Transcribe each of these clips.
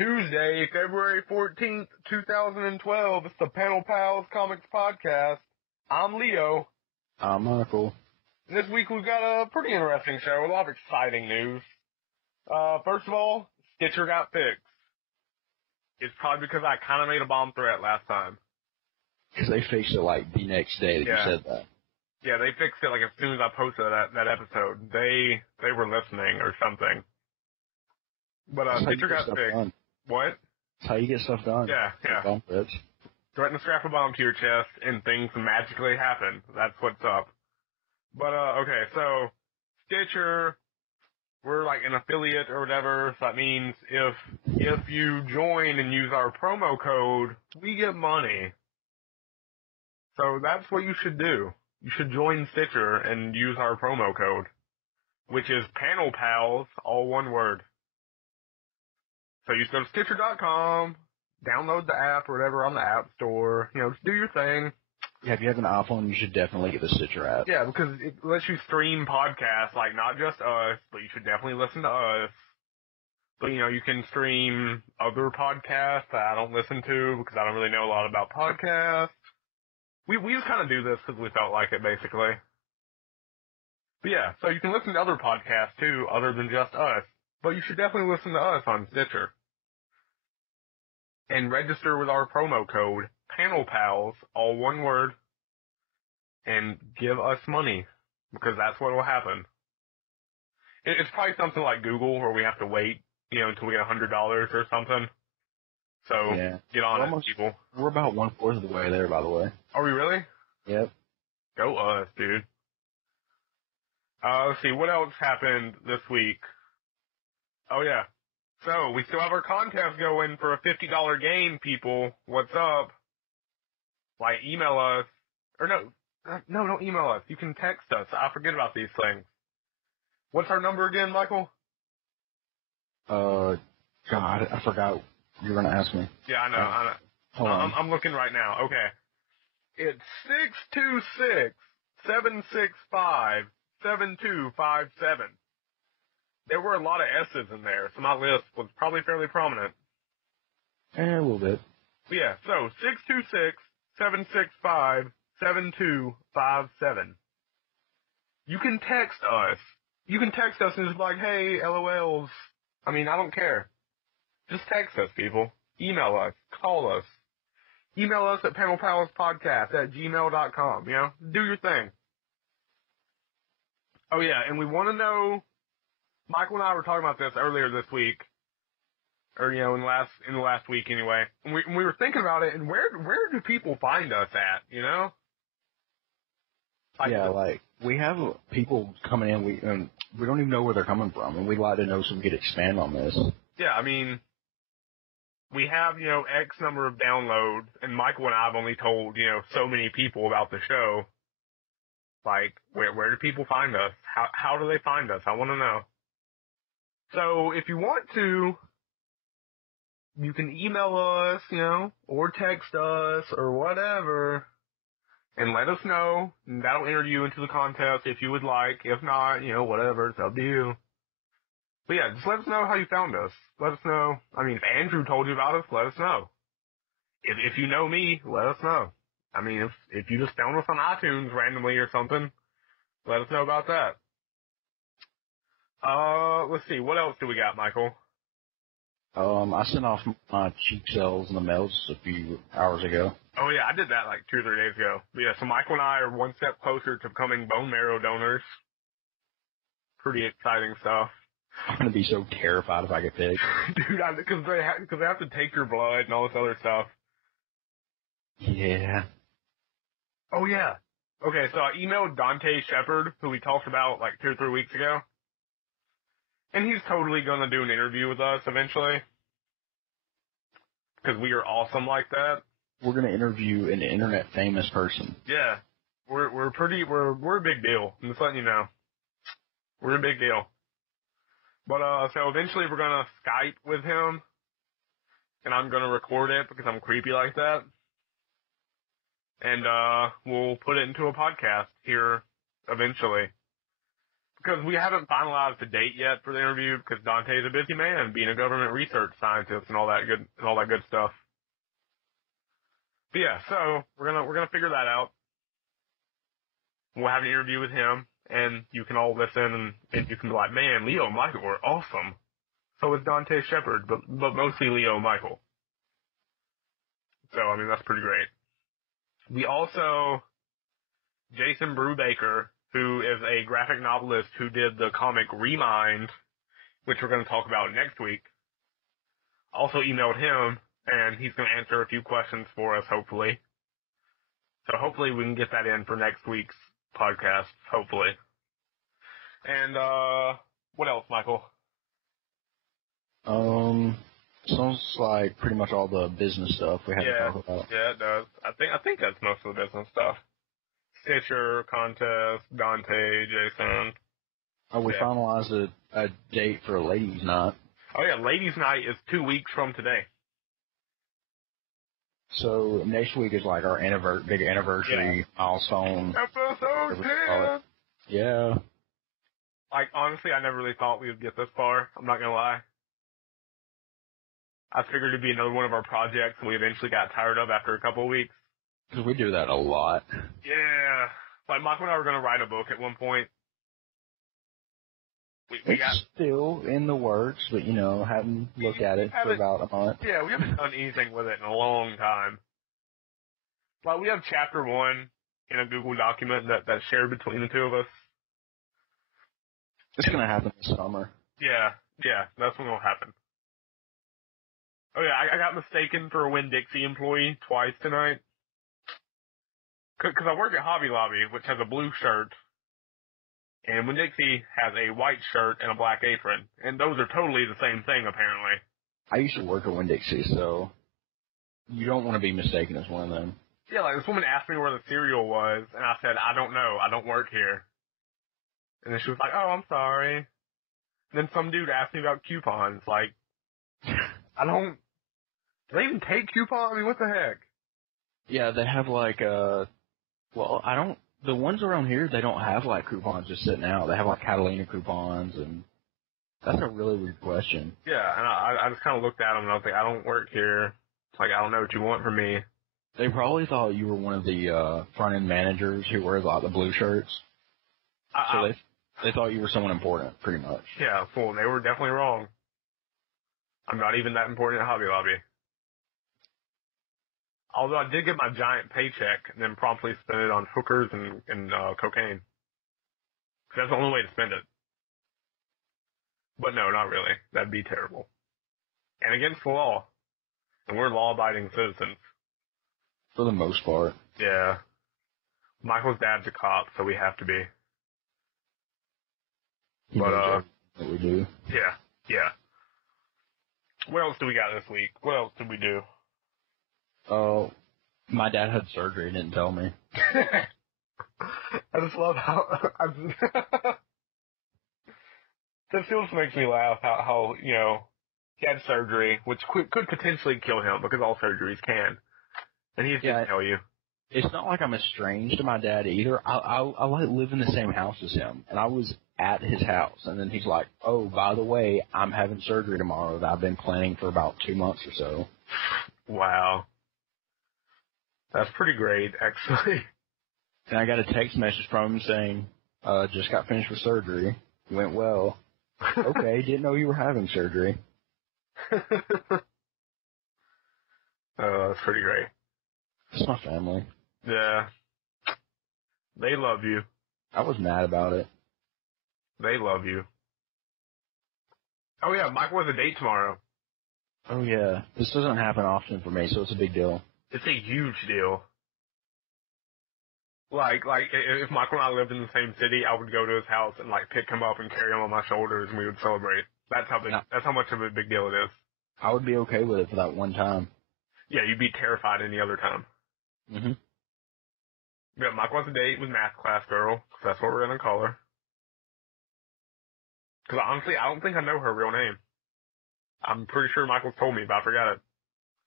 Tuesday, February 14th, 2012. It's the Panel Pals Comics Podcast. I'm Leo. I'm Michael. And this week we've got a pretty interesting show, a lot of exciting news. First of all, Stitcher got fixed. It's probably because I kind of made a bomb threat last time. Because they fixed it like the next day that you said that. Yeah, they fixed it like as soon as I posted that episode. They were listening or something. But Stitcher got fixed. Done. What? That's how you get stuff done. Yeah. Threaten to strap a bomb to your chest and things magically happen. That's what's up. But, okay, so Stitcher, we're like an affiliate or whatever, so that means if you join and use our promo code, we get money. So that's what you should do. You should join Stitcher and use our promo code, which is Panel Pals, all one word. So you just go to Stitcher.com, download the app or whatever on the App Store, just do your thing. Yeah, if you have an iPhone, you should definitely get the Stitcher app. Yeah, because it lets you stream podcasts, like not just us, but you should definitely listen to us. But, you can stream other podcasts that I don't listen to because I don't really know a lot about podcasts. We just kind of do this because we felt like it, basically. But yeah, so you can listen to other podcasts too, other than just us. But you should definitely listen to us on Stitcher. And register with our promo code, PanelPals, all one word, and give us money, because that's what will happen. It's probably something like Google, where we have to wait, until we get $100 or something. So, Get on it, people. We're about 1/4 of the way there, by the way. Are we really? Yep. Go us, dude. Let's see, what else happened this week? Oh yeah. So, we still have our contest going for a $50 game, people. What's up? Like, email us. Or no, don't email us. You can text us. I forget about these things. What's our number again, Michael? God, I forgot you were going to ask me. Yeah, I know. Hold on. I'm looking right now. Okay. It's 626-765-7257. There were a lot of S's in there, so my list was probably fairly prominent. A little bit. But yeah, so 626-765-7257. You can text us. You can text us and just be like, hey, LOLs. I mean, I don't care. Just text us, people. Email us. Call us. Email us at panelpalspodcast@gmail.com, Do your thing. Oh yeah, and we want to know, Michael and I were talking about this earlier this week, or, in the last week anyway. And we were thinking about it, and where do people find us at, we have people coming in, we don't even know where they're coming from, and we'd like to know so we could expand on this. Yeah, I mean, we have, X number of downloads, and Michael and I have only told, so many people about the show. Like, where do people find us? How do they find us? I want to know. So, if you want to, you can email us, or text us, or whatever, and let us know, and that'll enter you into the contest if you would like. If not, whatever, it's up to you. But yeah, just let us know how you found us. Let us know. I mean, if Andrew told you about us, let us know. If you know me, let us know. I mean, if you just found us on iTunes randomly or something, let us know about that. Let's see, what else do we got, Michael? I sent off my cheek cells in the mail just a few hours ago. Oh yeah, I did that like 2 or 3 days ago. But yeah, so Michael and I are one step closer to becoming bone marrow donors. Pretty exciting stuff. I'm gonna be so terrified if I get picked. Dude, because they have to take your blood and all this other stuff. Yeah. Oh yeah. Okay, so I emailed Dante Shepard, who we talked about like 2 or 3 weeks ago. And he's totally gonna do an interview with us eventually. Because we are awesome like that. We're gonna interview an internet famous person. Yeah. We're a big deal. I'm just letting you know. We're a big deal. But, so eventually we're gonna Skype with him. And I'm gonna record it because I'm creepy like that. And, we'll put it into a podcast here eventually. because we haven't finalized the date yet for the interview because Dante's a busy man, being a government research scientist and all that good stuff. But yeah, so we're gonna figure that out. We'll have an interview with him, and you can all listen, and you can be like, man, Leo and Michael were awesome. So is Dante Shepard, but mostly Leo and Michael. So, I mean, that's pretty great. We also, Jason Brubaker, who is a graphic novelist who did the comic Remind, which we're going to talk about next week, also emailed him, and he's going to answer a few questions for us, hopefully. So hopefully we can get that in for next week's podcast, hopefully. And, what else, Michael? Sounds like pretty much all the business stuff we had to talk about. Yeah, it does. I think that's most of the business stuff. Stitcher, contest, Dante, Jason. Oh, we finalized a date for a ladies' night. Oh yeah, ladies' night is 2 weeks from today. So next week is like our big anniversary milestone. Episode 10! Yeah. Like, honestly, I never really thought we would get this far. I'm not gonna lie. I figured it'd be another one of our projects we eventually got tired of after a couple of weeks. Because we do that a lot. Yeah. Like, Michael and I were gonna write a book at one point. We got still in the works, but, haven't looked at it for about a month. Yeah, we haven't done anything with it in a long time. Like, we have chapter 1 in a Google document that's shared between the two of us. It's going to happen this summer. Yeah, that's when it'll happen. Oh yeah, I got mistaken for a Winn-Dixie employee twice tonight. Cause I work at Hobby Lobby, which has a blue shirt, and Winn-Dixie has a white shirt and a black apron, and those are totally the same thing, apparently. I used to work at Winn-Dixie, so you don't want to be mistaken as one of them. Yeah, like this woman asked me where the cereal was, and I said, I don't know, I don't work here. And then she was like, oh, I'm sorry. And then some dude asked me about coupons, like, do they even take coupons? I mean, what the heck? Yeah, they have the ones around here, they don't have coupons just sitting out. They have Catalina coupons, and that's a really weird question. Yeah, and I just kind of looked at them and I was like, I don't work here. It's like, I don't know what you want from me. They probably thought you were one of the front-end managers who wears the blue shirts. So they thought you were someone important, pretty much. Yeah, fool. They were definitely wrong. I'm not even that important at Hobby Lobby. Although I did get my giant paycheck and then promptly spent it on hookers and cocaine. That's the only way to spend it. But no, not really. That'd be terrible. And against the law. And we're law-abiding citizens. For the most part. Yeah. Michael's dad's a cop, so we have to be. But, that we do. Yeah. What else do we got this week? What else did we do? Oh, my dad had surgery and didn't tell me. I just love how that still just makes me laugh how he had surgery, which could potentially kill him because all surgeries can, and he just didn't tell you. It's not like I'm estranged to my dad either. I live in the same house as him, and I was at his house, and then he's like, "Oh, by the way, I'm having surgery tomorrow that I've been planning for about 2 months or so." Wow. That's pretty great, actually. And I got a text message from him saying, just got finished with surgery. Went well. Okay, didn't know you were having surgery. Oh, that's pretty great. It's my family. Yeah. They love you. I was mad about it. They love you. Oh yeah, Michael has a date tomorrow. Oh yeah. This doesn't happen often for me, so it's a big deal. It's a huge deal. Like, if Michael and I lived in the same city, I would go to his house and, pick him up and carry him on my shoulders, and we would celebrate. That's how much of a big deal it is. I would be okay with it for that one time. Yeah, you'd be terrified any other time. Mm-hmm. Yeah, Michael wants a date with math class girl, 'cause that's what we're gonna call her. Because honestly, I don't think I know her real name. I'm pretty sure Michael's told me, but I forgot it.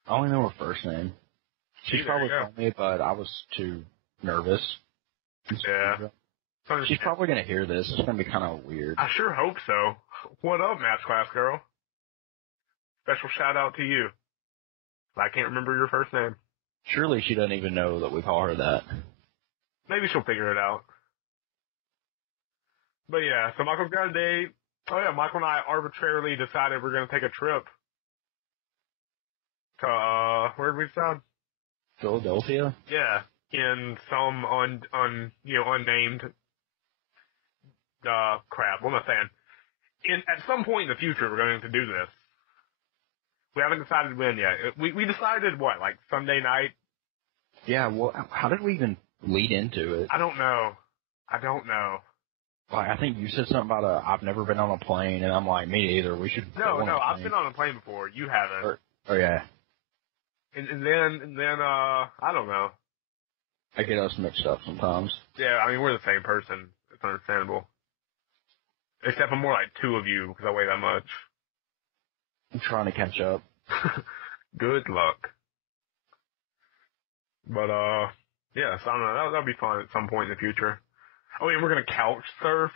I only know her first name. She's probably told me, but I was too nervous. Yeah. So She's probably gonna hear this. It's gonna be kind of weird. I sure hope so. What up, Match Class Girl? Special shout out to you. I can't remember your first name. Surely she doesn't even know that we call her that. Maybe she'll figure it out. But yeah, so Michael's got a date. Oh yeah, Michael and I arbitrarily decided we're gonna take a trip to, where did we decide? Philadelphia? Yeah, in some unnamed, crap. What am I saying? At some point in the future, we're going to do this. We haven't decided when yet. We decided what, like Sunday night? Yeah, well, how did we even lead into it? I don't know. Like, I think you said something about I've never been on a plane, and I'm like, me either. We should No, I've been on a plane before. You haven't. Oh, yeah. And then, I don't know. I get us mixed up sometimes. Yeah, I mean, we're the same person. It's understandable. Except for more like two of you, because I weigh that much. I'm trying to catch up. Good luck. But, yeah, so I don't know. That'll be fun at some point in the future. Oh, yeah, we're gonna couch surf.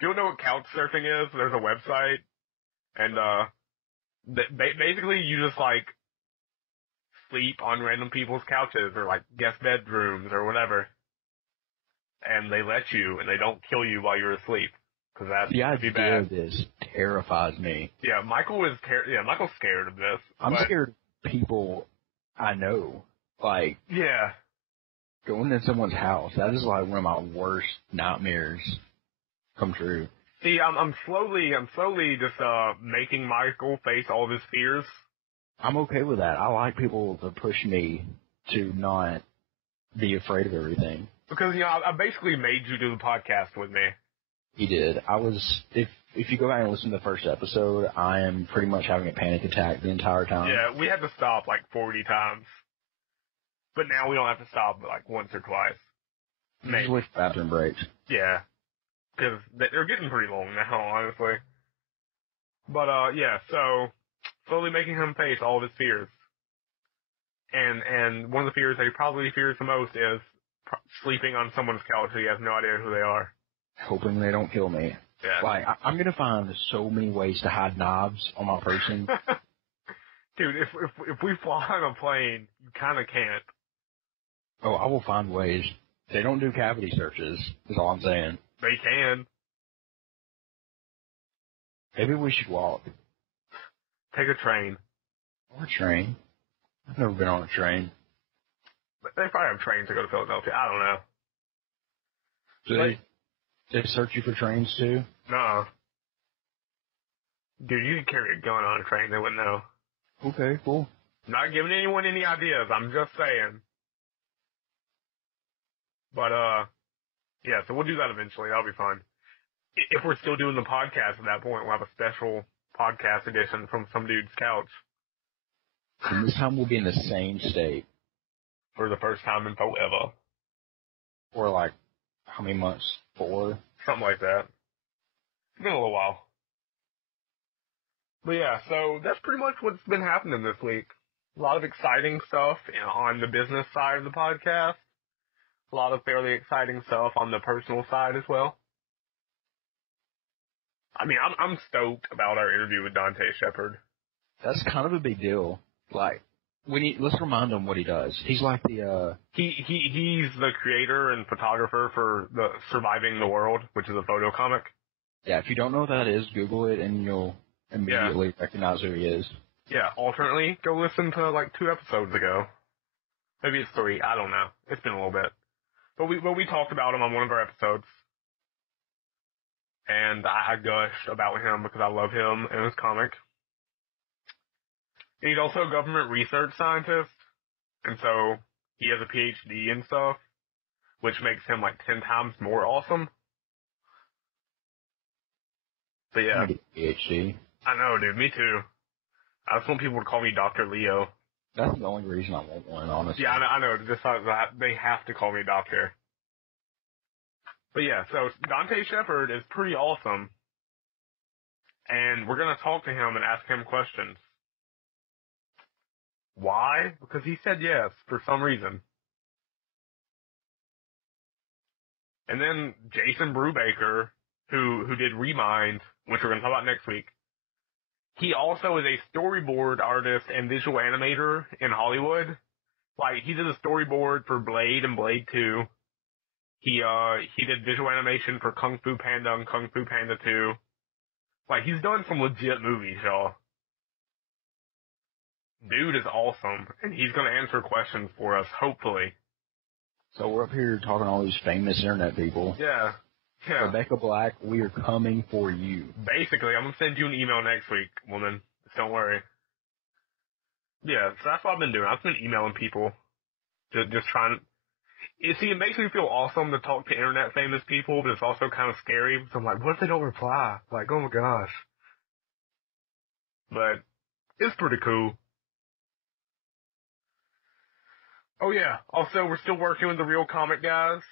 Do you know what couch surfing is? There's a website, and, basically you just, like, sleep on random people's couches, or, like, guest bedrooms, or whatever. And they let you, and they don't kill you while you're asleep. Cause that'd be bad. The idea of this terrifies me. Yeah, Michael's scared of this. I'm scared of people I know. Like, yeah. Going to someone's house, that is like one of my worst nightmares come true. See, I'm slowly just, making Michael face all of his fears. I'm okay with that. I like people to push me to not be afraid of everything. Because, I basically made you do the podcast with me. He did. If you go back and listen to the first episode, I am pretty much having a panic attack the entire time. Yeah, we had to stop like 40 times. But now we don't have to stop like once or twice. Maybe with bathroom breaks. Yeah. Because they're getting pretty long now, honestly. But, yeah, so slowly making him face all of his fears. And one of the fears that he probably fears the most is sleeping on someone's couch who he has no idea who they are. Hoping they don't kill me. Yeah. Like, I'm gonna find so many ways to hide knobs on my person. Dude, if we fly on a plane, you kinda can't. Oh, I will find ways. They don't do cavity searches, is all I'm saying. They can. Maybe we should walk. Take a train. Or a train. I've never been on a train. But they probably have trains to go to Philadelphia. I don't know. Do they search you for trains too? No. Dude, you could carry a gun on a train, they wouldn't know. Okay, cool. Not giving anyone any ideas, I'm just saying. But, yeah, so we'll do that eventually. That'll be fun. If we're still doing the podcast at that point, we'll have a special podcast edition from some dude's couch. And this time we'll be in the same state. For the first time in forever. Or like, how many months? 4? Something like that. It's been a little while. But yeah, so that's pretty much what's been happening this week. A lot of exciting stuff on the business side of the podcast. A lot of fairly exciting stuff on the personal side as well. I mean, I'm stoked about our interview with Dante Shepard. That's kind of a big deal. Like, let's remind him what he does. He's like the, He's the creator and photographer for the Surviving the World, which is a photo comic. Yeah, if you don't know what that is, Google it and you'll immediately recognize who he is. Yeah, alternately, go listen to like 2 episodes ago. Maybe it's 3, I don't know. It's been a little bit. But we talked about him on one of our episodes. And I gushed about him because I love him and his comic. And he's also a government research scientist. And so he has a PhD and stuff, which makes him like 10 times more awesome. But yeah. PhD. I know, dude. Me too. I just want people to call me Dr. Leo. That's the only reason I want one, honestly. Yeah, I know. Just they have to call me Doctor. But yeah, so Dante Shepard is pretty awesome. And we're going to talk to him and ask him questions. Why? Because he said yes for some reason. And then Jason Brubaker, who did Remind, which we're going to talk about next week, he also is a storyboard artist and visual animator in Hollywood. Like, he did a storyboard for Blade and Blade 2. He did visual animation for Kung Fu Panda and Kung Fu Panda 2. Like, he's done some legit movies, y'all. Dude is awesome, and he's gonna answer questions for us, hopefully. So we're up here talking to all these famous internet people. Yeah. Yeah. Rebecca Black, we are coming for you. Basically, I'm gonna send you an email next week, woman. Just don't worry. Yeah, so that's what I've been doing. I've been emailing people. Just trying. You see, it makes me feel awesome to talk to internet famous people, but it's also kind of scary, because I'm like, what if they don't reply? Like, oh my gosh. But, it's pretty cool. Oh yeah, also, we're still working with the Real Comic Guys.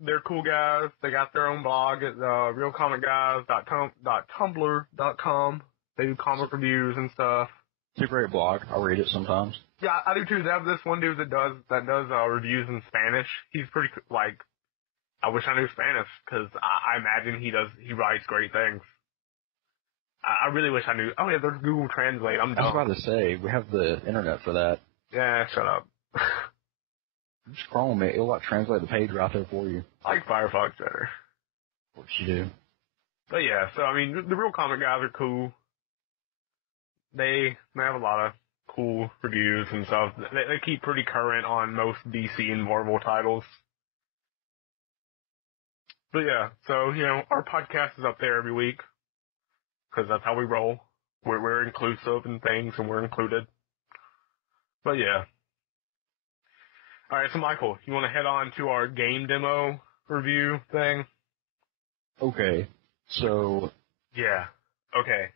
They're cool guys. They got their own blog at realcomicguys.tumblr.com. They do comic reviews and stuff. It's a great blog. I read it sometimes. Yeah, I do too. They have this one dude that does reviews in Spanish. He's pretty, like, I wish I knew Spanish, because I imagine he writes great things. I really wish I knew. Oh yeah, there's Google Translate. I'm dumb. I was about to say, we have the internet for that. Yeah, shut up. Just Chrome it. It'll like translate the page right there for you. I like Firefox better. What you do. But yeah, so I mean, the Real Comic Guys are cool. They have a lot of cool reviews and stuff. They keep pretty current on most DC and Marvel titles. But yeah, so, you know, our podcast is up there every week, because that's how we roll. We're inclusive in things, and we're included. But yeah. Alright, so Michael, you want to head on to our game demo review thing? Okay, so... Yeah, okay.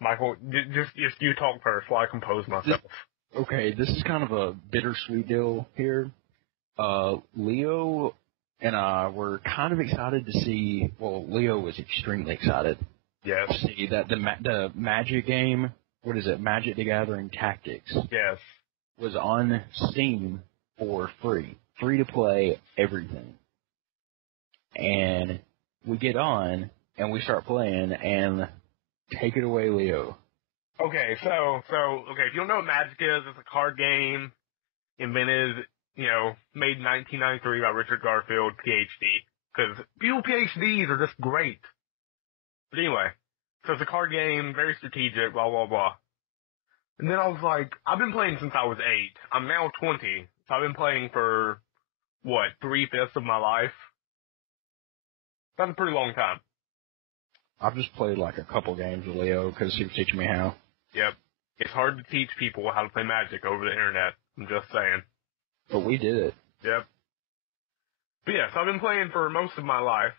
Michael, just you talk first while I compose myself. Okay, this is kind of a bittersweet deal here. Leo and I were kind of excited to see, well, Leo was extremely excited. Yes. To see that the Magic game, what is it, Magic the Gathering Tactics. Yes. Was on Steam for free. Free to play everything. And we get on, and we start playing, and take it away, Leo. Okay, so, if you don't know what Magic is, it's a card game invented, made in 1993 by Richard Garfield, PhD. Because people PhDs are just great. But anyway, so it's a card game, very strategic, blah, blah, blah. And then I was like, I've been playing since I was 8. I'm now 20, so I've been playing for, 3/5 of my life? That's a pretty long time. I've just played like a couple games with Leo because he was teaching me how. Yep. It's hard to teach people how to play Magic over the internet. I'm just saying. But we did it. Yep. But yeah, so I've been playing for most of my life.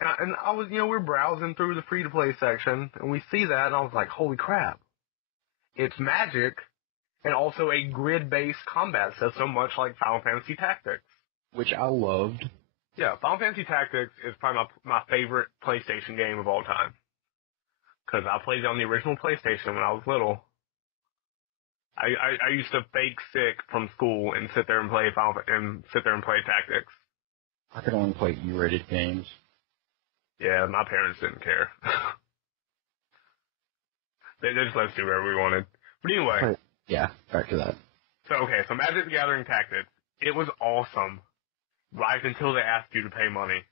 And I was, we're browsing through the free-to-play section, and we see that, and I was like, holy crap. It's Magic, and also a grid-based combat system, much like Final Fantasy Tactics. Which I loved. Yeah, Final Fantasy Tactics is probably my favorite PlayStation game of all time. Because I played it on the original PlayStation when I was little. I used to fake sick from school and sit there and play Tactics. I could only play E-rated games. Yeah, my parents didn't care. They just let us do whatever we wanted. But anyway. Yeah, back to that. So Magic the Gathering Tactics. It was awesome. Right until they asked you to pay money.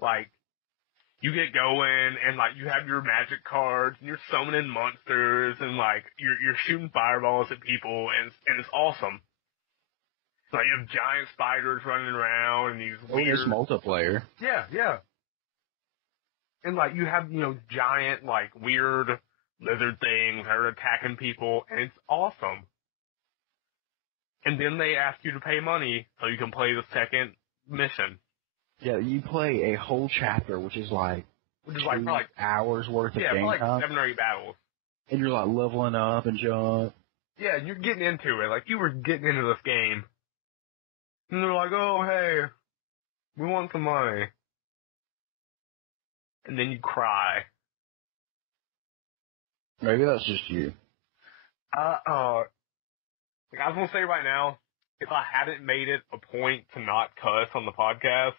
Like, you get going, and like, you have your magic cards, and you're summoning monsters, and like, you're shooting fireballs at people, and it's awesome. Like, you have giant spiders running around, and these weird... it's multiplayer. Yeah. And like, you have, giant, like, weird lizard things that are attacking people, and it's awesome. And then they ask you to pay money so you can play the second mission. Yeah, you play a whole chapter, which is like 2 hours worth of game time. Yeah, 7 or 8 battles. And you're like leveling up and jump. Yeah, you're getting into it. Like, you were getting into this game. And they're like, oh, hey, we want some money. And then you cry. Maybe that's just you. Like, I was gonna say right now, if I hadn't made it a point to not cuss on the podcast,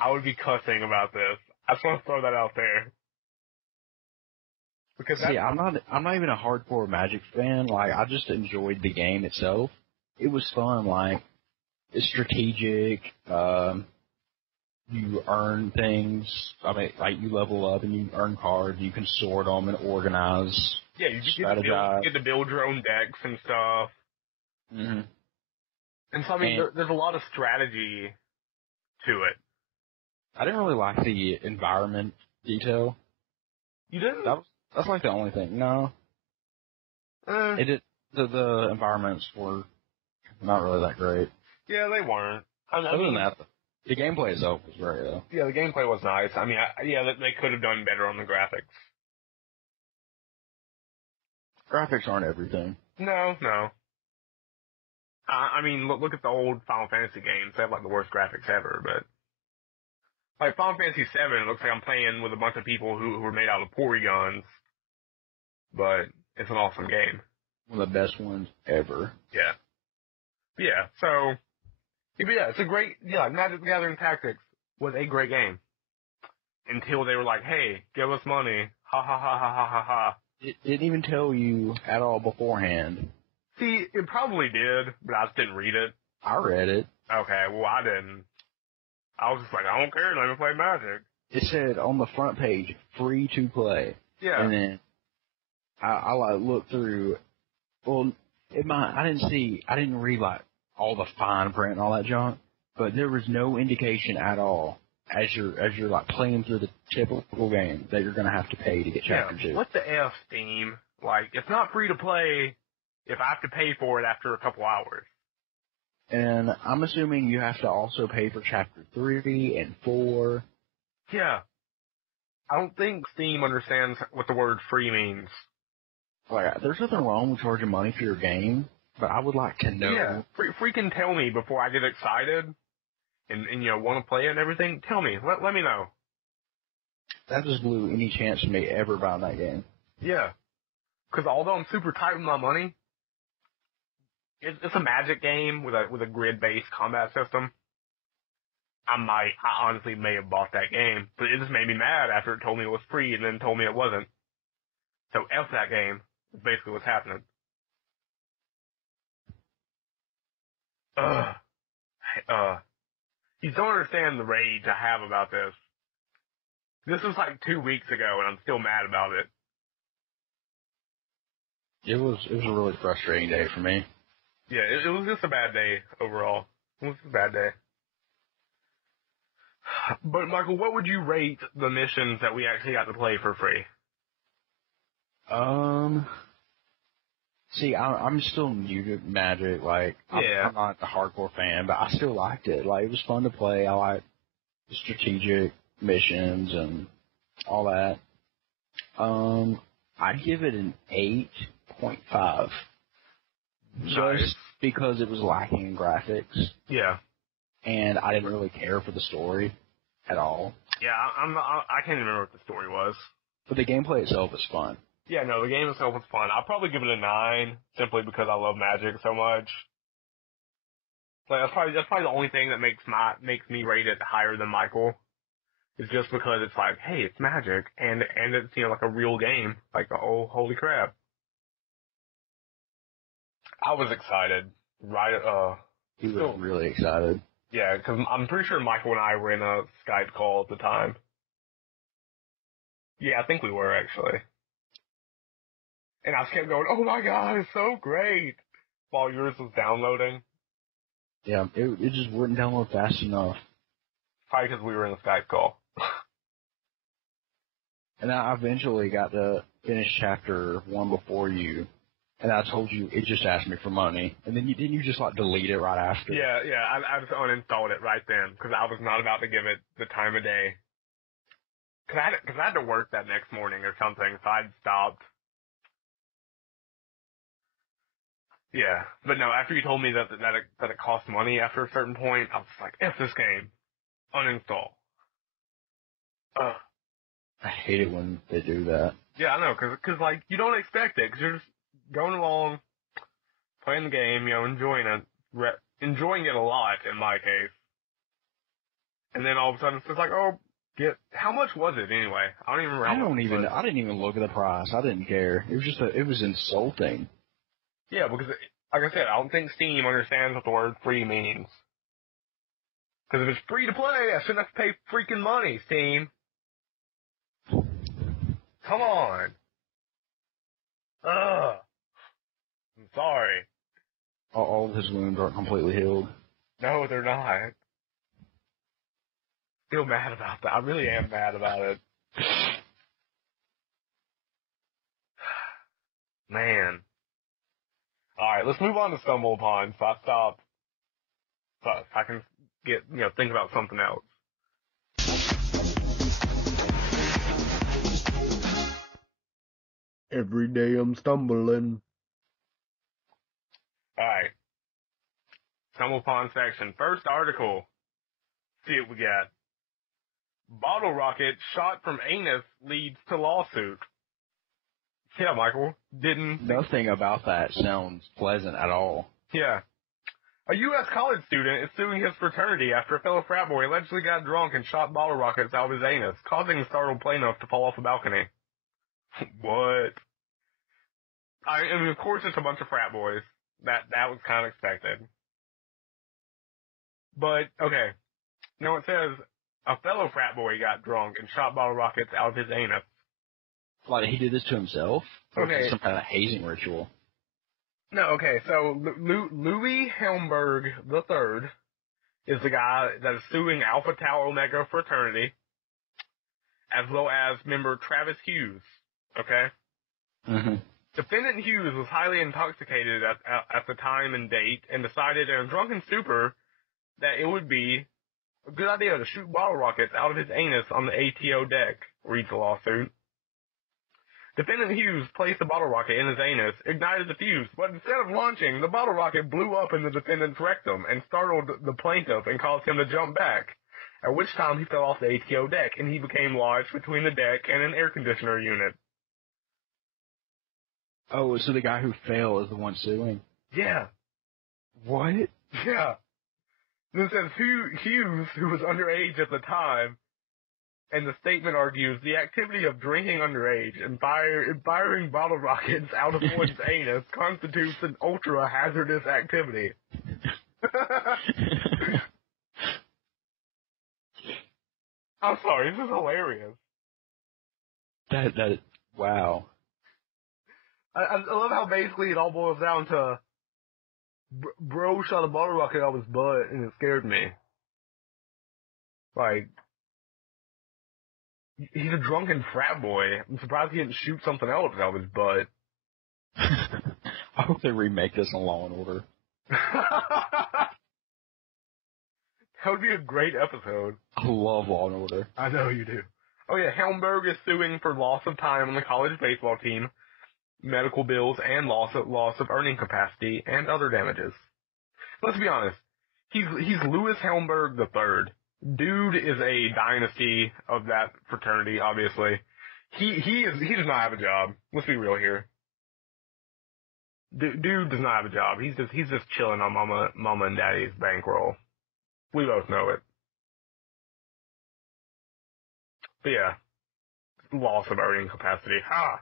I would be cussing about this. I just want to throw that out there. Because See, I'm not even a hardcore Magic fan. Like, I just enjoyed the game itself. It was fun. Like, it's strategic. You earn things. I mean, like, you level up and you earn cards. You can sort them and organize. yeah, you strategize. get to build your own decks and stuff. Mm-hmm. And so, I mean, there's a lot of strategy to it. I didn't really like the environment detail. You didn't? That's like the only thing. No. It did. The environments were not really that great. Yeah, they weren't. Other than that, the gameplay itself was great, though. Yeah, the gameplay was nice. I mean, they could have done better on the graphics. Graphics aren't everything. No. I mean, look at the old Final Fantasy games. They have, like, the worst graphics ever, but... Like, Final Fantasy VII, it looks like I'm playing with a bunch of people who were made out of polygons. But it's an awesome game. One of the best ones ever. Yeah. Yeah, so... Yeah, it's a great... Yeah, Magic the Gathering Tactics was a great game. Until they were like, hey, give us money. Ha ha ha ha ha ha ha. It didn't even tell you at all beforehand. See, it probably did, but I just didn't read it. I read it. Okay, well, I didn't. I was just like, I don't care, let me play Magic. It said on the front page, free to play. Yeah. And then I like looked through. Well, I didn't read like all the fine print and all that junk, but there was no indication at all as you're like playing through the typical game that you're gonna have to pay to get chapter 2. What the F, Steam? Like, it's not free to play if I have to pay for it after a couple hours. And I'm assuming you have to also pay for chapter 3 and 4. Yeah. I don't think Steam understands what the word free means. Like, there's nothing wrong with charging money for your game, but I would like to know. Yeah, free can tell me before I get excited and want to play it and everything. Tell me. Let me know. That just blew any chance of me ever buying that game. Yeah. Because although I'm super tight with my money, it's a Magic game with a grid-based combat system. I honestly may have bought that game, but it just made me mad after it told me it was free and then told me it wasn't. So F that game is basically what's happening. You don't understand the rage I have about this. This was like 2 weeks ago and I'm still mad about it. It was a really frustrating day for me. Yeah, it was just a bad day overall. It was a bad day. But Michael, what would you rate the missions that we actually got to play for free? See, I'm still new to Magic. Like, I'm not a hardcore fan, but I still liked it. Like, it was fun to play. I liked the strategic missions and all that. I'd give it an 8.5. Nice. Just because it was lacking in graphics. Yeah. And I didn't really care for the story at all. Yeah, I can't even remember what the story was. But the gameplay itself is fun. Yeah, no, the game itself was fun. I'll probably give it a 9, simply because I love Magic so much. Like, that's probably the only thing that makes me rate it higher than Michael. Is just because it's like, hey, it's Magic, and it's, like a real game. Like, oh, holy crap. I was excited. Right, He was really excited. Yeah, because I'm pretty sure Michael and I were in a Skype call at the time. Yeah, I think we were, actually. And I just kept going, oh my god, it's so great! While yours was downloading. Yeah, it just wouldn't download fast enough. Probably because we were in a Skype call. And I eventually got to finish chapter 1 before you. And I told you, it just asked me for money. And then didn't you just like delete it right after? Yeah, I just uninstalled it right then, because I was not about to give it the time of day. Because I had to work that next morning or something, so I'd stopped. Yeah, but no, after you told me that it cost money after a certain point, I was like, F this game. Uninstall. I hate it when they do that. Yeah, I know, cause like, you don't expect it, cause you're just going along, playing the game, enjoying it, enjoying it a lot in my case. And then all of a sudden it's just like, oh, how much was it anyway? I don't even remember. I didn't even look at the price. I didn't care. It was just it was insulting. Yeah, because like I said, I don't think Steam understands what the word free means. Because if it's free to play, I shouldn't have to pay freaking money, Steam. Come on. Ugh. I'm sorry. All of his wounds aren't completely healed. No, they're not. Still mad about that. I really am mad about it. Man. Alright, let's move on to Stumble Upon, so I can think about something else. Every day I'm stumbling. Alright. Stumble Upon section. First article. See what we got. Bottle rocket shot from anus leads to lawsuit. Yeah, Michael. Nothing about that sounds pleasant at all. Yeah. A U.S. college student is suing his fraternity after a fellow frat boy allegedly got drunk and shot bottle rockets out of his anus, causing the startled plaintiff to fall off a balcony. What? I mean, of course it's a bunch of frat boys. That was kind of expected. But, okay. Now it says, a fellow frat boy got drunk and shot bottle rockets out of his anus. Like, he did this to himself? Or Okay. some kind of hazing ritual? No, okay, so Louis Helmberg III is the guy that is suing Alpha Tau Omega fraternity, as well as member Travis Hughes, okay? Mm-hmm. Defendant Hughes was highly intoxicated at the time and date and decided in a drunken stupor that it would be a good idea to shoot bottle rockets out of his anus on the ATO deck, reads the lawsuit. Defendant Hughes placed a bottle rocket in his anus, ignited the fuse, but instead of launching, the bottle rocket blew up in the defendant's rectum and startled the plaintiff and caused him to jump back, at which time he fell off the ATO deck and he became lodged between the deck and an air conditioner unit. Oh, so the guy who fell is the one suing? Yeah. What? Yeah. Then it says Hughes, who was underage at the time, and the statement argues the activity of drinking underage and firing bottle rockets out of one's anus constitutes an ultra-hazardous activity. I'm sorry, this is hilarious. Wow. I love how basically it all boils down to bro shot a bottle rocket out of his butt and it scared me. Like, he's a drunken frat boy. I'm surprised he didn't shoot something else out of his butt. I hope they remake this on Law and Order. That would be a great episode. I love Law and Order. I know you do. Oh yeah, Helmberg is suing for loss of time on the college baseball team, medical bills, and loss of earning capacity, and other damages. Let's be honest. He's Louis Helmberg III. Dude is a dynasty of that fraternity, obviously. He does not have a job. Let's be real here. Dude does not have a job. He's just chilling on mama and daddy's bankroll. We both know it. But yeah. Loss of earning capacity. Ha!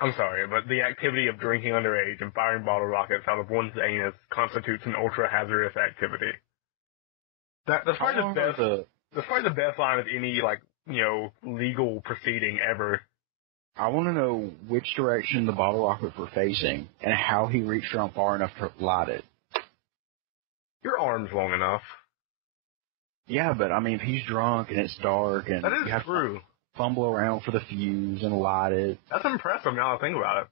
I'm sorry, but the activity of drinking underage and firing bottle rockets out of one's anus constitutes an ultra-hazardous activity. That's probably the best line of any, legal proceeding ever. I want to know which direction the bottle rockets were facing and how he reached around far enough to light it. Your arm's long enough. Yeah, but I mean, if he's drunk and it's dark and that is you have true. to fumble around for the fuse and light it. That's impressive now that I think about it.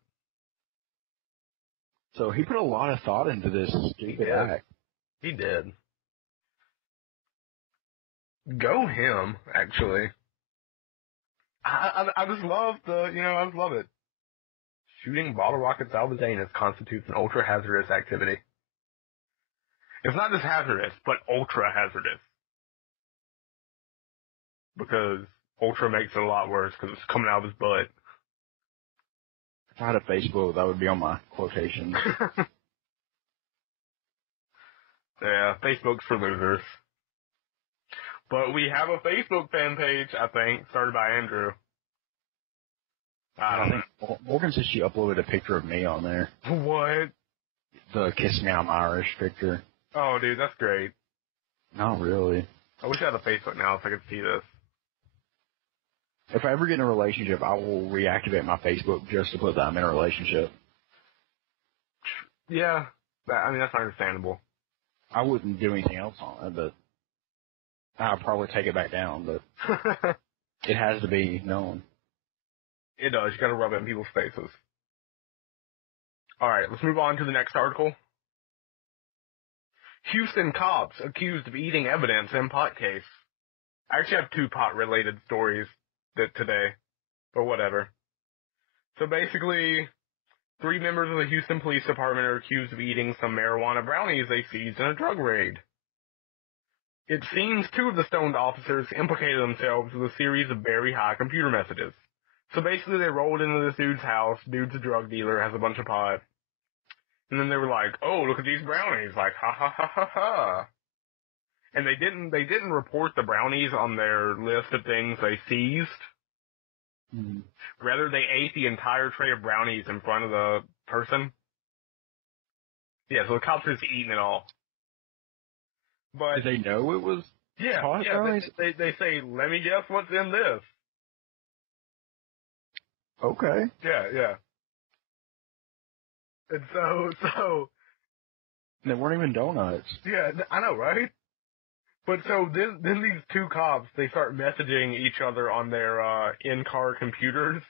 So he put a lot of thought into this stupid act. He did. Go him, actually. I just love I just love it. Shooting bottle rockets out of his anus constitutes an ultra-hazardous activity. It's not just hazardous, but ultra-hazardous. Because ultra makes it a lot worse because it's coming out of his butt. If I had a Facebook, that would be on my quotations. Yeah, Facebook's for losers. But we have a Facebook fan page, I think, started by Andrew. I don't know. Morgan said she uploaded a picture of me on there. What? The Kiss Me I'm Irish picture. Oh, dude, that's great. Not really. I wish I had a Facebook now so I could see this. If I ever get in a relationship, I will reactivate my Facebook just to put that I'm in a relationship. Yeah, I mean, that's understandable. I wouldn't do anything else on it, but I'll probably take it back down, but it has to be known. It does. You gotta rub it in people's faces. Alright, let's move on to the next article. Houston cops accused of eating evidence in pot case. I actually have 2 pot-related stories today, but whatever. So basically, 3 members of the Houston Police Department are accused of eating some marijuana brownies they seized in a drug raid. It seems 2 of the stoned officers implicated themselves with a series of very high computer messages. So basically they rolled into this dude's house, dude's a drug dealer, has a bunch of pot, and then they were like, oh, look at these brownies, like, ha ha ha ha ha. And they didn't report the brownies on their list of things they seized. Mm-hmm. Rather, they ate the entire tray of brownies in front of the person. Yeah, so the cops were just eating it all. But did they know it was pot brownies? They say, let me guess what's in this. Okay. Yeah. And so. They weren't even donuts. Yeah, I know, right? But so then these 2 cops, they start messaging each other on their in-car computers.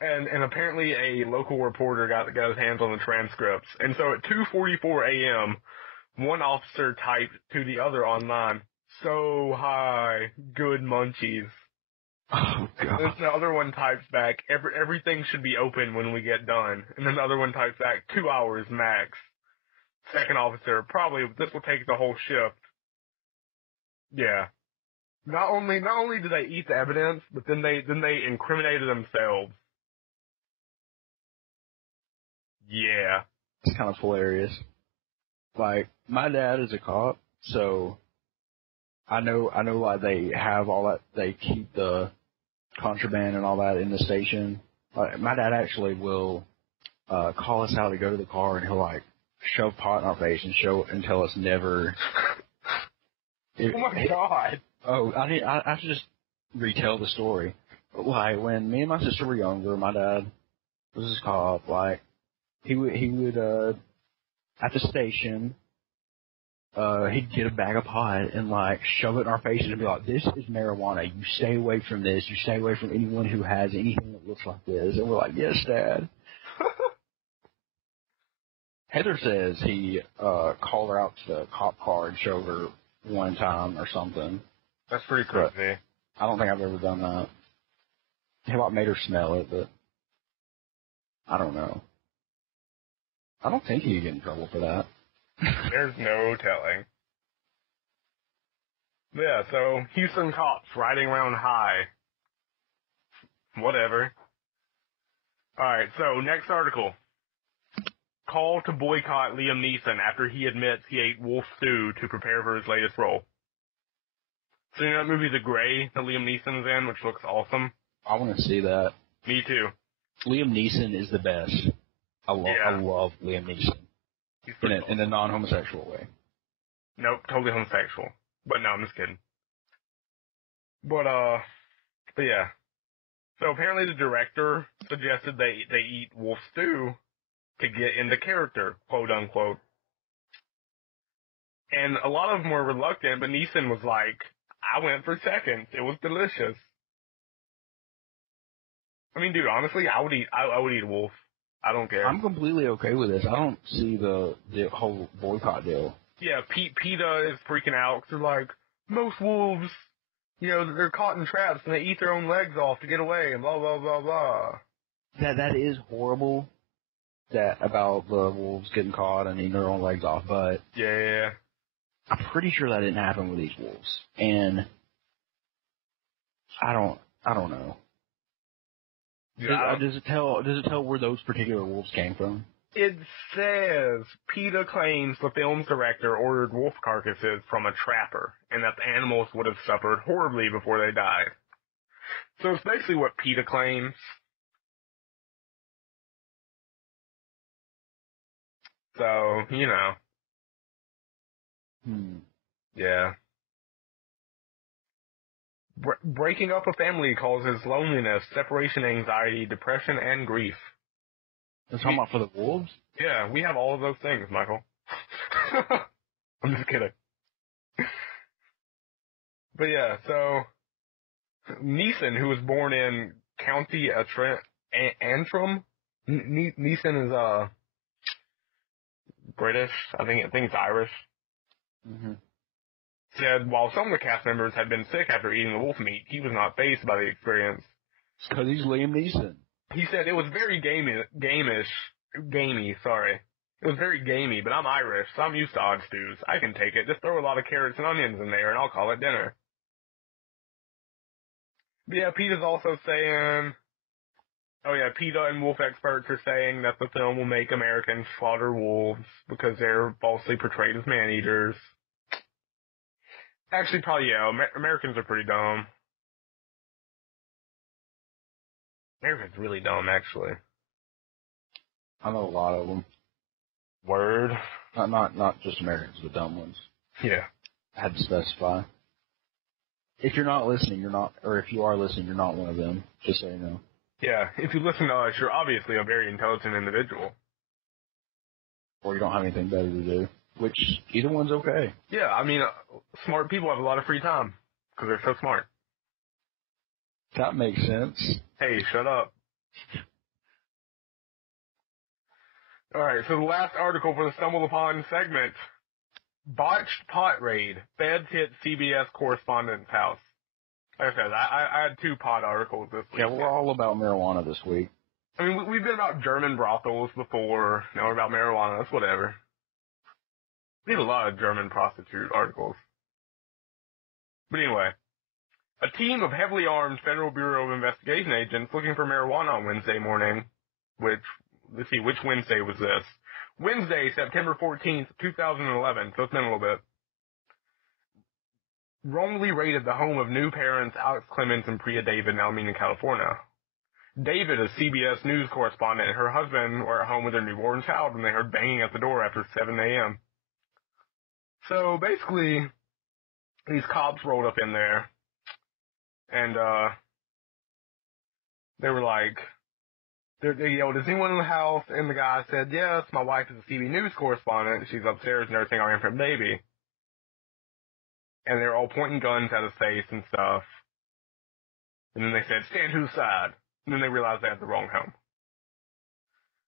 And apparently a local reporter got his hands on the transcripts. And so at 2:44 a.m., one officer typed to the other online, "So high, good munchies." Oh, God. And the other one types back, "Everything should be open when we get done." And then the other one types back, 2 hours max. Second officer, "Probably this will take the whole shift." Yeah. Not only did they eat the evidence, but then they incriminated themselves. Yeah. It's kind of hilarious. Like, my dad is a cop, so I know like they have all that, they keep the contraband and all that in the station. Like, my dad actually will call us out to go to the car, and he'll like shove pot in our face and tell us never. Oh my God. Oh, I have to just retell the story. Like, when me and my sister were younger, my dad was a cop. Like, he would at the station, he'd get a bag of pot and like shove it in our faces and be like, "This is marijuana. You stay away from this. You stay away from anyone who has anything that looks like this." And we're like, "Yes, Dad." Heather says he called her out to the cop car and showed her one time or something. That's pretty crazy. I don't think I've ever done that. He like made her smell it, but I don't know. I don't think he'd get in trouble for that. There's no telling. Yeah, so Houston cops riding around high. Whatever. Alright, so next article. Call to boycott Liam Neeson after he admits he ate wolf stew to prepare for his latest role. So you know that movie The Grey that Liam Neeson's in, which looks awesome? I want to see that. Me too. Liam Neeson is the best. I love Liam Neeson. He's in a non-homosexual way. Nope, totally homosexual. But no, I'm just kidding. But yeah. So apparently the director suggested they eat wolf stew to get into character, quote unquote. And a lot of them were reluctant, but Neeson was like, I went for seconds. It was delicious. I mean, dude, honestly, I would eat a wolf. I don't care. I'm completely okay with this. I don't see the whole boycott deal. Yeah, PETA is freaking out because they're like, most wolves, you know, they're caught in traps and they eat their own legs off to get away and blah, blah, blah, blah. That is horrible, about the wolves getting caught and eating their own legs off, but yeah, I'm pretty sure that didn't happen with these wolves. And I don't know. Yeah. Does it tell where those particular wolves came from? It says PETA claims the film's director ordered wolf carcasses from a trapper, and that the animals would have suffered horribly before they died. So it's basically what PETA claims. So, yeah. Breaking up a family causes loneliness, separation anxiety, depression, and grief. That's talking about for the wolves? Yeah, we have all of those things, Michael. I'm just kidding. But yeah, so Neeson, who was born in County Antrim, Neeson is British. I think it's Irish. Mm-hmm. Said while some of the cast members had been sick after eating the wolf meat, he was not fazed by the experience. It's because he's Liam Neeson. He said it was very gamey, sorry. It was very gamey, but I'm Irish, so I'm used to odd stews. I can take it. Just throw a lot of carrots and onions in there, and I'll call it dinner. But yeah, PETA's also saying, PETA and wolf experts are saying that the film will make Americans slaughter wolves because they're falsely portrayed as man-eaters. Actually, probably, yeah, Americans are pretty dumb. Americans really dumb, actually. I know a lot of them. Word. Not just Americans, but dumb ones. Yeah. I had to specify. If you're not listening, you're not, or if you are listening, you're not one of them. Just so you know. Yeah, if you listen to us, you're obviously a very intelligent individual. Or you don't have anything better to do. Which, either one's okay. Yeah, I mean, smart people have a lot of free time. Because they're so smart. That makes sense. Hey, shut up. Alright, so the last article for the Stumble Upon segment. Botched pot raid. Feds hit CBS correspondent's house. Like I said, I had 2 pot articles this week. Yeah, we're all about marijuana this week. I mean, we've been about German brothels before. Now we're about marijuana. That's whatever. We had a lot of German prostitute articles. But anyway, a team of heavily armed Federal Bureau of Investigation agents looking for marijuana on Wednesday morning, which Wednesday was this? Wednesday, September 14th, 2011, so it's been a little bit. Wrongly raided the home of new parents Alex Clemens and Priya David in Alameda, California. David, a CBS News correspondent, and her husband were at home with their newborn child when they heard banging at the door after 7 a.m. So basically, these cops rolled up in there, and they were like, they yelled, "Is anyone in the house?" And the guy said, "Yes, my wife is a CB News correspondent. She's upstairs nursing our infant baby." And they were all pointing guns at his face and stuff. And then they said, "Stand whose side?" And then they realized they had the wrong home.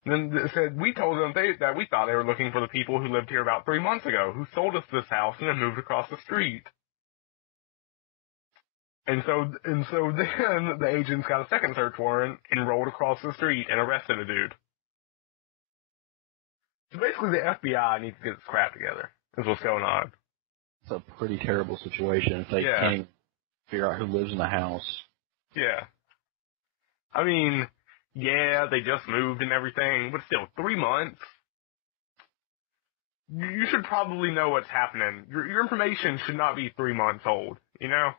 And then they said, "We told them that we thought they were looking for the people who lived here about 3 months ago, who sold us this house and then moved across the street." And so then the agents got a second search warrant and rolled across the street and arrested a dude. So basically the FBI needs to get its crap together, is what's going on. It's a pretty terrible situation if they can't even figure out who lives in the house. Yeah. I mean, yeah, they just moved and everything, but still, 3 months? You should probably know what's happening. Your information should not be 3 months old, you know?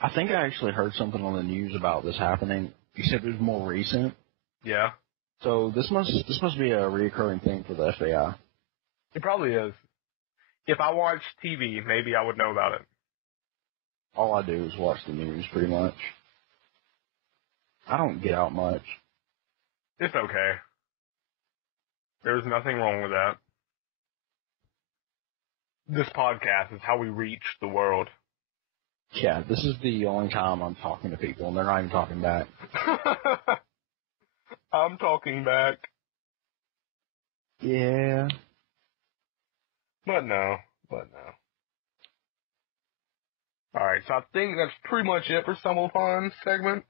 I think I actually heard something on the news about this happening. You said it was more recent. Yeah. So this must be a reoccurring thing for the FBI. It probably is. If I watched TV, maybe I would know about it. All I do is watch the news, pretty much. I don't get out much. It's okay. There's nothing wrong with that. This podcast is how we reach the world. Yeah, this is the only time I'm talking to people, and they're not even talking back. I'm talking back. Yeah. But no. Alright, so I think that's pretty much it for Stumble Upon segment.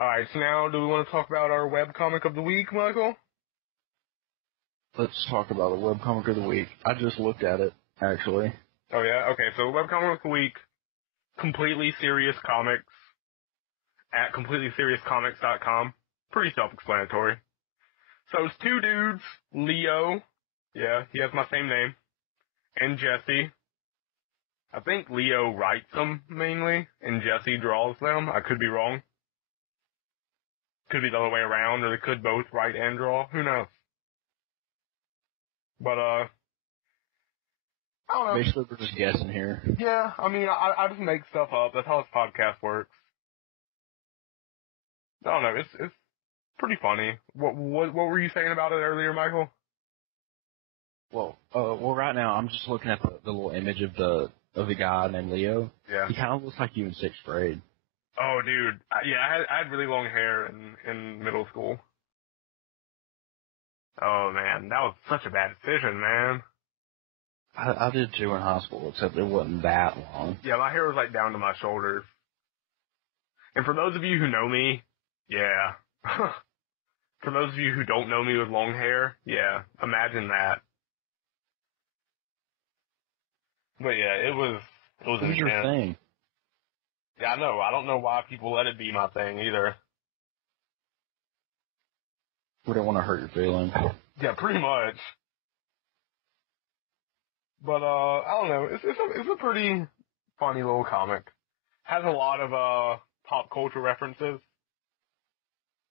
Alright, so now do we want to talk about our webcomic of the week, Michael? Let's talk about the webcomic of the week. I just looked at it, actually. Oh yeah? Okay, so webcomic of the week, completely serious comics. at CompletelySeriousComics.com. Pretty self-explanatory. So it's two dudes, Leo, yeah, he has my same name, and Jesse. I think Leo writes them mainly, and Jesse draws them. I could be wrong. Could be the other way around, or they could both write and draw. Who knows? But, I don't know. Basically, we're just guessing here. Yeah, I mean, I just make stuff up. That's how this podcast works. I don't know. It's pretty funny. What were you saying about it earlier, Michael? Well, right now I'm just looking at the little image of the guy named Leo. Yeah. He kind of looks like you in 6th grade. Oh, dude. Yeah, I had really long hair in middle school. Oh, man. That was such a bad decision, man. I did too in high school, except it wasn't that long. Yeah, my hair was like down to my shoulders. And for those of you who know me, yeah. For those of you who don't know me with long hair, yeah, imagine that. But yeah, it was Who's your intense. thing? Yeah, I know. I don't know why people let it be my thing either. We don't want to hurt your feelings. Yeah, pretty much. But I don't know. It's a pretty funny little comic. Has a lot of pop culture references.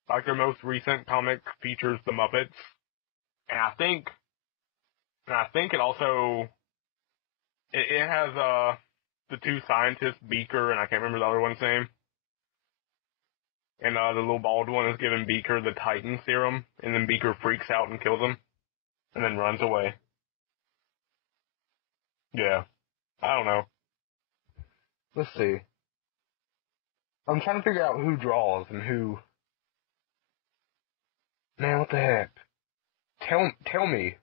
Like their most recent comic features the Muppets, and I think it also it has the two scientists, Beaker, and I can't remember the other one's name. And the little bald one is giving Beaker the Titan serum, and then Beaker freaks out and kills him, and then runs away. Yeah. I don't know. Let's see. I'm trying to figure out who draws and who... Man, what the heck? Tell me.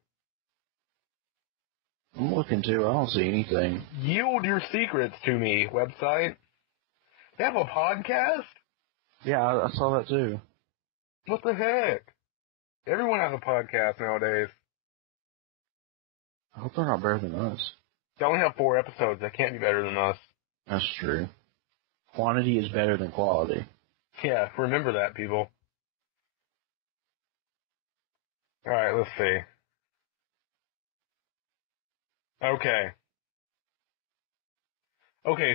I'm looking too. I don't see anything. Yield your secrets to me, website. They have a podcast? Yeah, I saw that too. What the heck? Everyone has a podcast nowadays. I hope they're not better than us. They only have 4 episodes. They can't be better than us. That's true. Quantity is better than quality. Yeah, remember that, people. Alright, let's see. Okay,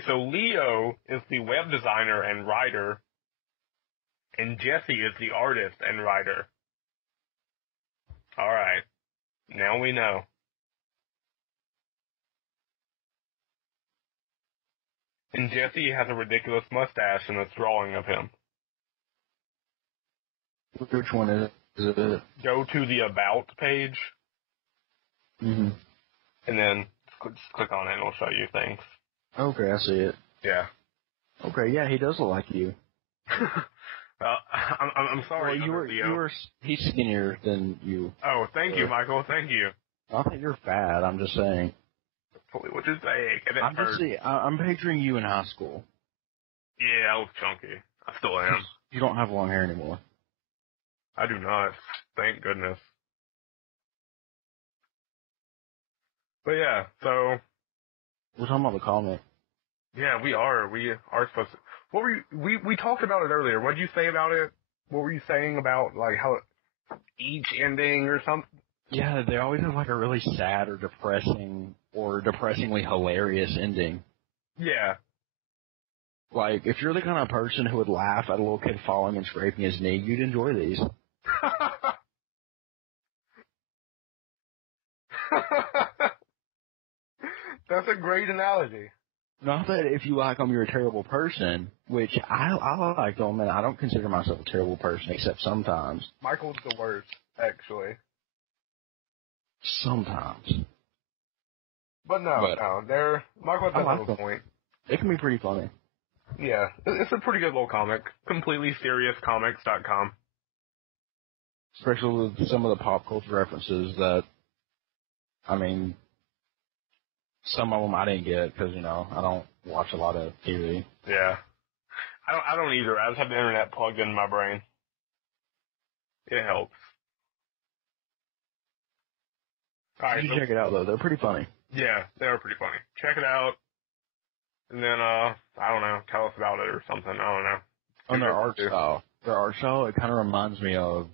so Leo is the web designer and writer, and Jesse is the artist and writer. Alright, now we know. And Jesse has a ridiculous mustache in this drawing of him. Which one is it? Go to the About page, Mm-hmm. and then just click on it and it'll show you things. Okay, I see it. Yeah. Okay, yeah, he does look like you. I'm sorry, Well, Leo. he's skinnier than you. Oh, thank you, Michael. Thank you. I don't think you're fat. I'm just saying. What you saying? I'm picturing you in high school. Yeah, I was chunky. I still am. You don't have long hair anymore. I do not. Thank goodness. But yeah, so We're talking about the comic. yeah, we are supposed to. What were you? We talked about it earlier. What did you say about it? What were you saying about like how each ending or something? Yeah, they always have like a really sad or depressingly hilarious ending. Yeah. Like, if you're the kind of person who would laugh at a little kid falling and scraping his knee, you'd enjoy these. That's a great analogy. Not that if you like them, you're a terrible person, which I like them, and I don't consider myself a terrible person, except sometimes. Michael's the worst, actually. Sometimes. But no, Michael does have a point. It can be pretty funny. Yeah, it's a pretty good little comic. CompletelySeriousComics.com. Especially with some of the pop culture references that, I mean, some of them I didn't get because, I don't watch a lot of TV. Yeah. I don't either. I just have the internet plugged in my brain. It helps. Alright, You should check it out, though. They're pretty funny. Yeah, they are pretty funny. Check it out. And then, I don't know, tell us about it or something. I don't know. On their art style. Their art style, it kind of reminds me of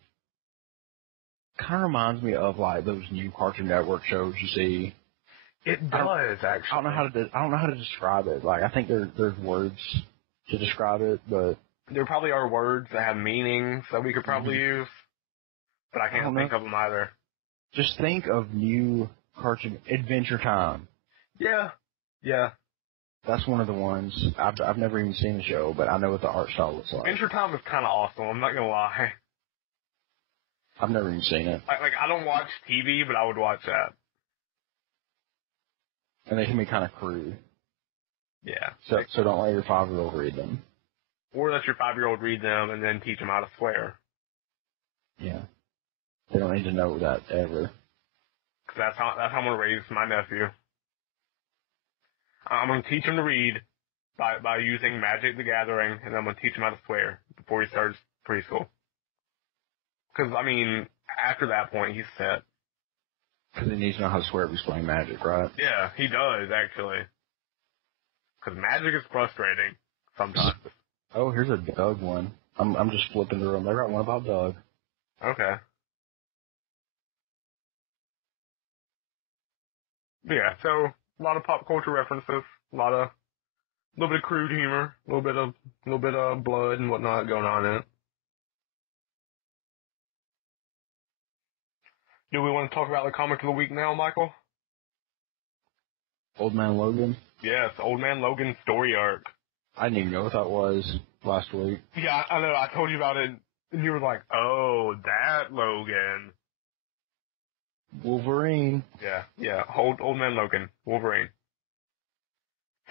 like those new Cartoon Network shows you see. It does, actually. I don't know how to describe it. Like, I think there's words to describe it, but there probably are words that have meanings that we could probably use, but I can't think of them either. Just think of new cartoon Adventure Time. Yeah. That's one of the ones. I've never even seen the show, but I know what the art style looks like. Adventure Time is kind of awesome. I'm not gonna lie. I've never even seen it. Like I don't watch TV, but I would watch that. And they can be kind of crude. Yeah. So don't let your 5-year-old read them. Or let your 5-year-old read them and then teach them how to swear. Yeah. They don't need to know that ever. Cause that's how I'm gonna raise my nephew. I'm gonna teach him to read by using Magic the Gathering, and I'm gonna teach him how to swear before he starts preschool. Cause I mean, after that point, he's set. Because he needs to know how to swear if he's playing Magic, right? Yeah, he does, actually. Because Magic is frustrating sometimes. Oh, here's a Doug one. I'm just flipping through them. They got one about Doug. Okay. Yeah, so a lot of pop culture references, a little bit of crude humor, a little bit of blood and whatnot going on in it. Do we want to talk about the comic of the week now, Michael? Old Man Logan? Yes, Old Man Logan's story arc. I didn't even know what that was last week. Yeah, I know. I told you about it, and you were like, "Oh, that Logan." Wolverine. Yeah. Old Man Logan, Wolverine.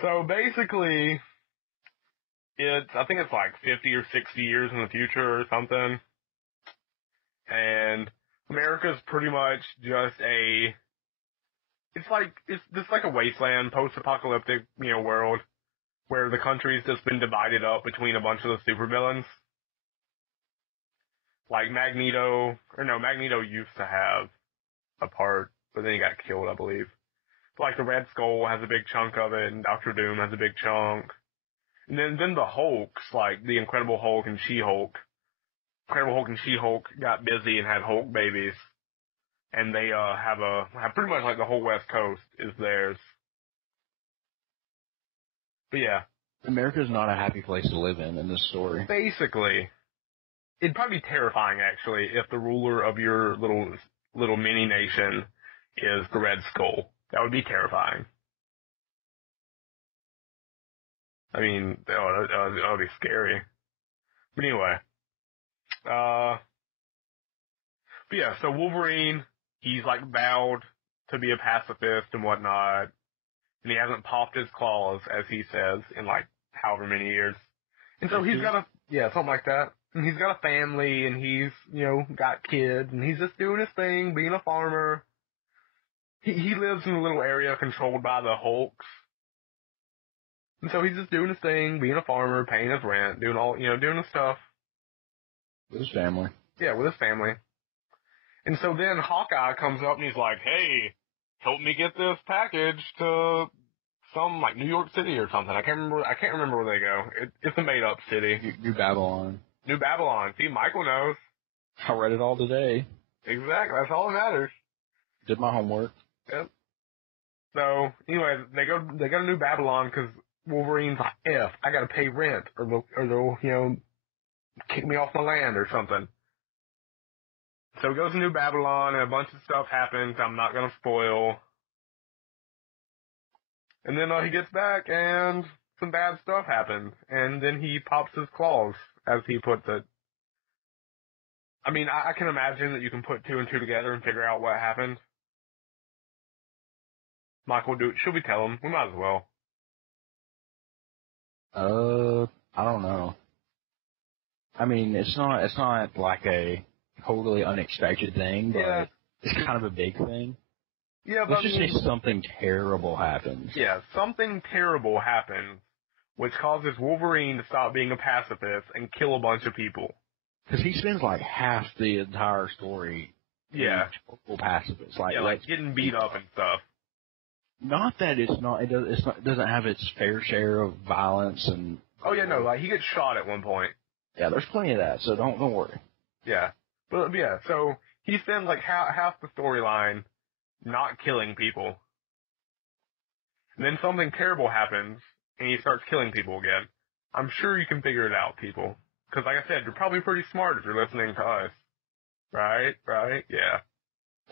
So basically, I think it's like 50 or 60 years in the future or something, and America's pretty much just it's just like a wasteland, post-apocalyptic, world where the country's just been divided up between a bunch of the supervillains. Like Magneto used to have a part, but then he got killed, I believe. Like the Red Skull has a big chunk of it, and Doctor Doom has a big chunk. And then the Hulks, like the Incredible Hulk and She-Hulk. Incredible Hulk and She-Hulk got busy and had Hulk babies. And they have pretty much like the whole West Coast is theirs. But yeah. America's not a happy place to live in this story. Basically. It'd probably be terrifying, actually, if the ruler of your little mini nation is the Red Skull. That would be terrifying. I mean, that would be scary. But anyway. But yeah, so Wolverine, he's like vowed to be a pacifist and whatnot. And he hasn't popped his claws, as he says, in like however many years. And so he's got something like that. And he's got a family, and he's, got kids, and he's just doing his thing, being a farmer. He lives in a little area controlled by the Hulks. And so he's just doing his thing, being a farmer, paying his rent, doing his stuff. With his family. Yeah, with his family. And so then Hawkeye comes up and he's like, "Hey, help me get this package to some like New York City or something." I can't remember where they go. It's a made up city. New Babylon. New Babylon. See, Michael knows. I read it all today. Exactly. That's all that matters. Did my homework. Yep. So anyway, they go to New Babylon because Wolverine's like, I gotta pay rent or they'll kick me off my land or something. So he goes to New Babylon, and a bunch of stuff happens I'm not going to spoil. And then he gets back, and some bad stuff happens. And then he pops his claws, as he puts it. I mean, I can imagine that you can put 2 and 2 together and figure out what happened. Michael, should we tell him? We might as well. I don't know. I mean, it's not like a totally unexpected thing, but it's kind of a big thing. Yeah, but let's just say something terrible happens. Yeah, something terrible happens, which causes Wolverine to stop being a pacifist and kill a bunch of people. Because he spends like half the entire story being a total pacifist. Like getting beat up and stuff. Not that it doesn't have its fair share of violence and. Oh yeah, no, like he gets shot at one point. Yeah, there's plenty of that, so don't worry. Yeah. But yeah, so he spends like half the storyline not killing people. And then something terrible happens, and he starts killing people again. I'm sure you can figure it out, people. Because like I said, you're probably pretty smart if you're listening to us. Right? Right? Yeah.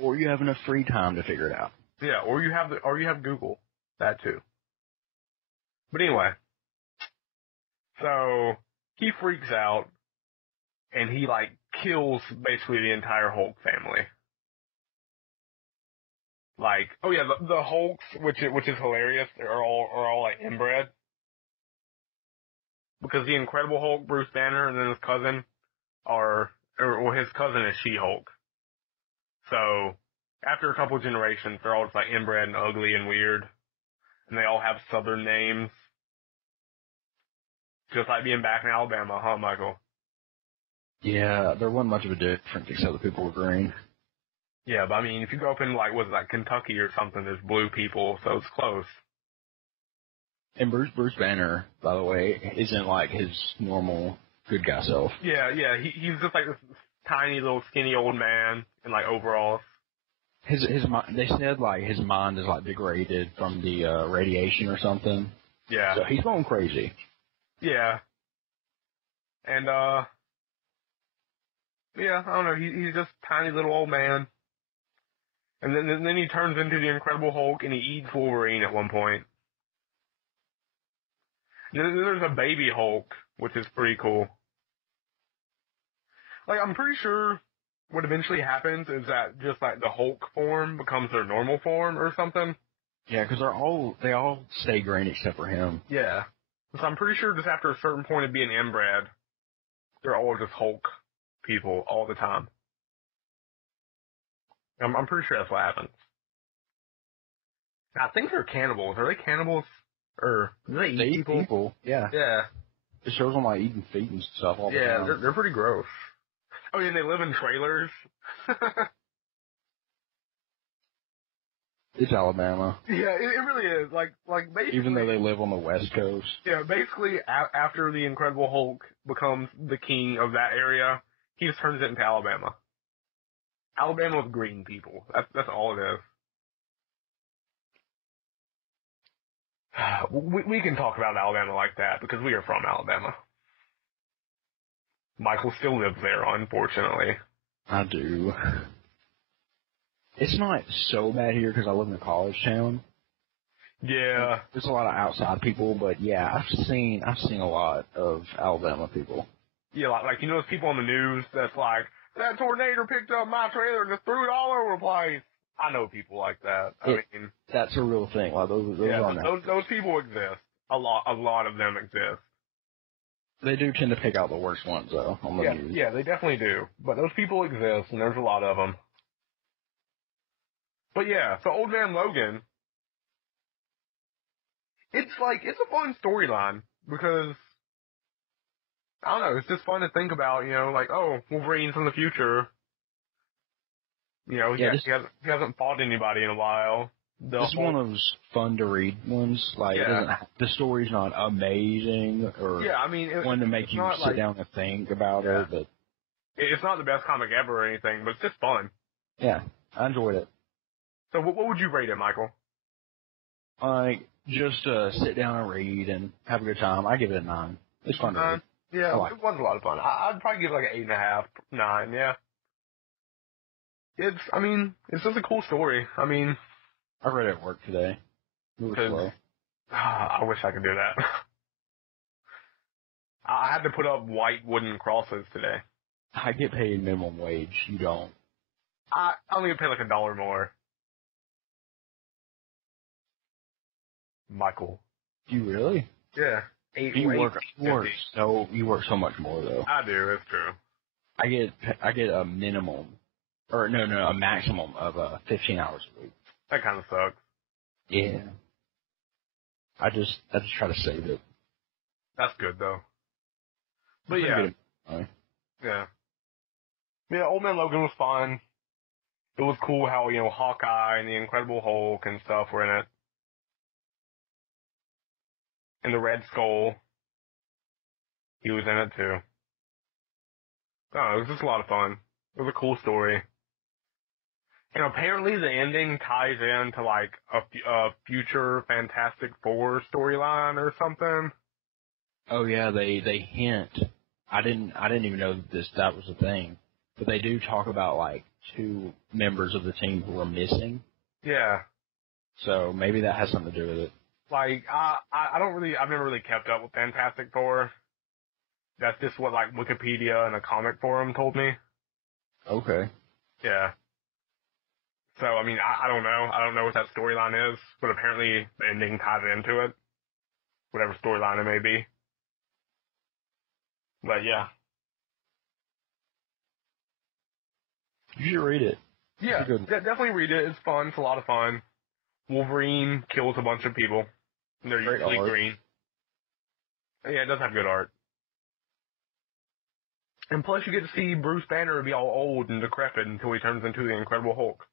Or you have enough free time to figure it out. Yeah, or you have Google. That too. But anyway. So, he freaks out, and he, like, kills basically the entire Hulk family. Like, oh yeah, the Hulks, which is hilarious, are all like inbred. Because the Incredible Hulk, Bruce Banner, and then his cousin his cousin is She-Hulk. So, after a couple generations, they're all just like inbred and ugly and weird. And they all have southern names. Just like being back in Alabama, huh, Michael? Yeah, there wasn't much of a difference except the people were green. Yeah, but I mean, if you go up in like Kentucky or something, there's blue people, so it's close. And Bruce Banner, by the way, isn't like his normal good guy self. Yeah, he's just like this tiny little skinny old man in like overalls. His mind, they said like his mind is like degraded from the radiation or something. Yeah. So he's going crazy. Yeah. And yeah, I don't know, he's just a tiny little old man. And then he turns into the Incredible Hulk and he eats Wolverine at one point. And then there's a baby Hulk, which is pretty cool. Like, I'm pretty sure what eventually happens is that just like the Hulk form becomes their normal form or something. Yeah, because they all stay green except for him. Yeah. So I'm pretty sure just after a certain point of being inbred, they're all just Hulk people all the time. I'm pretty sure that's what happens. I think they're cannibals. Are they cannibals? Or do they eat people? Yeah. Yeah. It shows them like eating feet and stuff all the time. Yeah, they're pretty gross. Oh, yeah, and they live in trailers. It's Alabama. Yeah, it really is. Like basically. Even though they live on the West Coast. Yeah, basically, after the Incredible Hulk becomes the king of that area, he just turns it into Alabama. Alabama with green people. That's all it is. We can talk about Alabama like that because we are from Alabama. Michael still lives there, unfortunately. I do. It's not so bad here because I live in a college town. Yeah. There's a lot of outside people, but yeah, I've seen a lot of Alabama people. Yeah, like you know those people on the news that's like, that tornado picked up my trailer and just threw it all over the place. I know people like that. I mean, that's a real thing. Like those people exist. A lot of them exist. They do tend to pick out the worst ones, though, on the news. Yeah, they definitely do. But those people exist, and there's a lot of them. But yeah, so Old Man Logan, it's a fun storyline, because, I don't know, it's just fun to think about, like, oh, Wolverine's from the future. He hasn't fought anybody in a while. This is one of those fun to read ones. Like, the story's not amazing or one to make you sit down and think about it. But it's not the best comic ever or anything, but it's just fun. Yeah, I enjoyed it. So what would you rate it, Michael? Like, just sit down and read and have a good time. I give it a 9. It's fun to read. Yeah, it was a lot of fun. I'd probably give it like an 8.5, 9, yeah. It's just a cool story. I read it at work today. It was slow. I wish I could do that. I had to put up white wooden crosses today. I get paid minimum wage. You don't. I only get paid like $1 more. Michael. Do you really? Yeah. You work so much more though. I do. It's true. I get a minimum, or no, a maximum of 15 hours a week. That kind of sucks. Yeah. I just try to save it. That's good though. But yeah. Yeah. Yeah, Old Man Logan was fun. It was cool how, Hawkeye and the Incredible Hulk and stuff were in it. And the Red Skull. He was in it too. Oh, it was just a lot of fun. It was a cool story. And apparently the ending ties into like a future Fantastic Four storyline or something. Oh yeah, they hint. I didn't even know that was a thing, but they do talk about like two members of the team who are missing. Yeah. So maybe that has something to do with it. Like I've never really kept up with Fantastic Four. That's just what like Wikipedia and a comic forum told me. Okay. Yeah. So I mean I don't know. I don't know what that storyline is, but apparently the ending tied into it. Whatever storyline it may be. But yeah. You should read it. Yeah, definitely read it. It's fun. It's a lot of fun. Wolverine kills a bunch of people. They're Great usually art. green. Yeah, it does have good art. And plus you get to see Bruce Banner be all old and decrepit until he turns into the Incredible Hulk.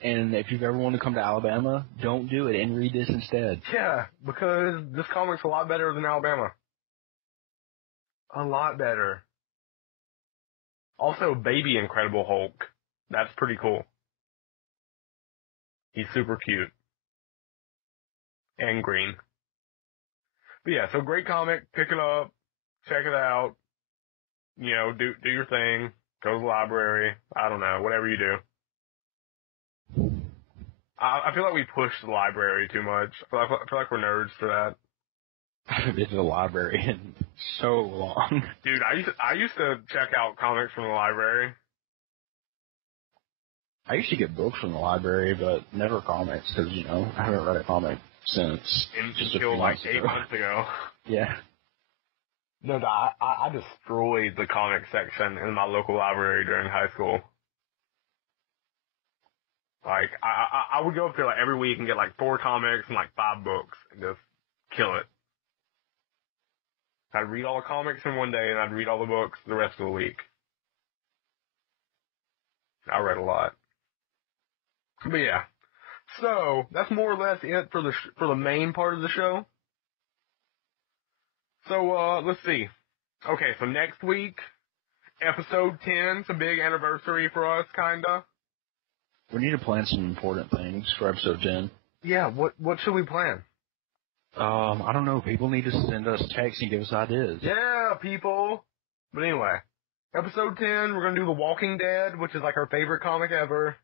And if you've ever wanted to come to Alabama, don't do it and read this instead. Yeah, because this comic's a lot better than Alabama. A lot better. Also, Baby Incredible Hulk. That's pretty cool. He's super cute. And green. But yeah, so great comic. Pick it up. Check it out. You know, do your thing. Go to the library. I don't know. Whatever you do. I feel like we push the library too much. I feel like we're nerds for that. I haven't been to the library in so long. Dude, I used to check out comics from the library. I used to get books from the library, but never comics, because, you know, I haven't read a comic since just a few Until like months 8 ago. months ago. Yeah. No, I destroyed the comic section in my local library during high school. Like, I would go up there like every week and get like 4 comics and like 5 books and just kill it. I'd read all the comics in one day and I'd read all the books the rest of the week. I read a lot. But yeah. So, that's more or less it for the main part of the show. So, let's see. Okay, so next week, episode 10's a big anniversary for us, kinda. We need to plan some important things for episode 10. Yeah, what should we plan? I don't know. People need to send us texts and give us ideas. Yeah, people. But anyway, episode 10, we're gonna do The Walking Dead, which is like our favorite comic ever.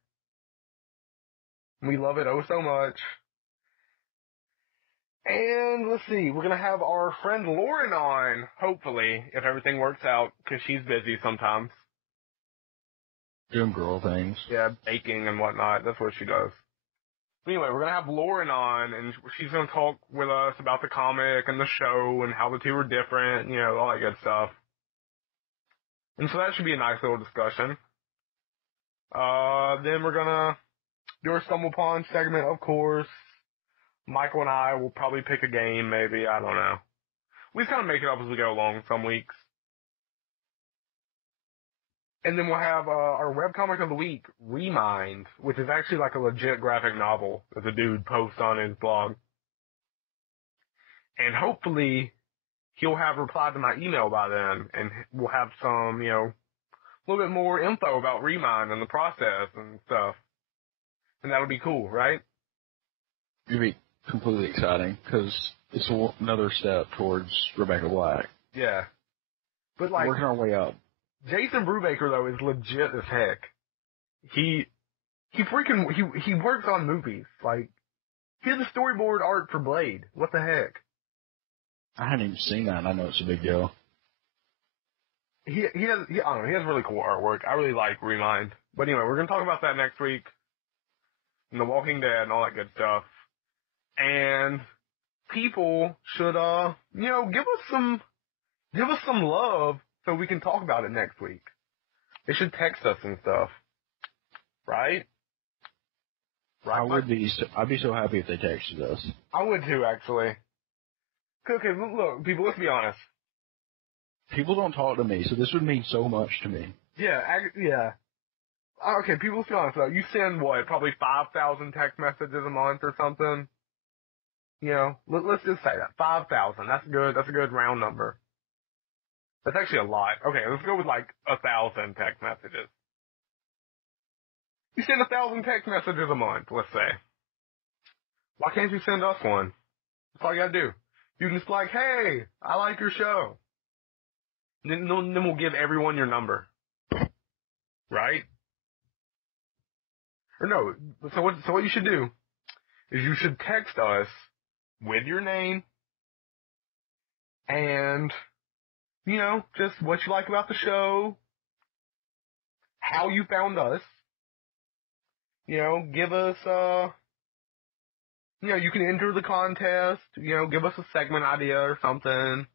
We love it oh so much. And let's see, we're gonna have our friend Lauren on, hopefully, if everything works out, because she's busy sometimes. Doing girl things. Yeah, baking and whatnot, that's what she does. Anyway, we're gonna have Lauren on, and she's gonna talk with us about the comic and the show and how the two are different, you know, all that good stuff. And so that should be a nice little discussion. Then we're gonna do our Stumble Upon segment, of course. Michael and I will probably pick a game, maybe, I don't know. We just kind of make it up as we go along some weeks. And then we'll have our webcomic of the week, Remind, which is actually like a legit graphic novel that the dude posts on his blog. And hopefully he'll have replied to my email by then, and we'll have some, you know, a little bit more info about Remind and the process and stuff. And that'll be cool, right? It'd be completely exciting, because it's another step towards Rebecca Black. Yeah. But like, working our way up. Jason Brubaker, though, is legit as heck. He works on movies. Like, he has the storyboard art for Blade. What the heck? I hadn't even seen that, and I know it's a big deal. He has really cool artwork. I really like Remind. But anyway, we're gonna talk about that next week. And The Walking Dead and all that good stuff. And people should, you know, give us some love so we can talk about it next week. They should text us and stuff. Right? I'd be so happy if they texted us. I would too, actually. Okay, look, people, let's be honest. People don't talk to me, so this would mean so much to me. Yeah, yeah. Okay, people, let's be honest though. You send what, probably 5,000 text messages a month or something? You know, let's just say that. 5,000. That's good. That's a good round number. That's actually a lot. Okay, let's go with like 1,000 text messages. You send 1,000 text messages a month, let's say. Why can't you send us one? That's all you gotta do. You can just be like, hey, I like your show. Then we'll give everyone your number. Right? Or no, so what you should do is you should text us with your name and, just what you like about the show, how you found us, give us, you can enter the contest, give us a segment idea or something,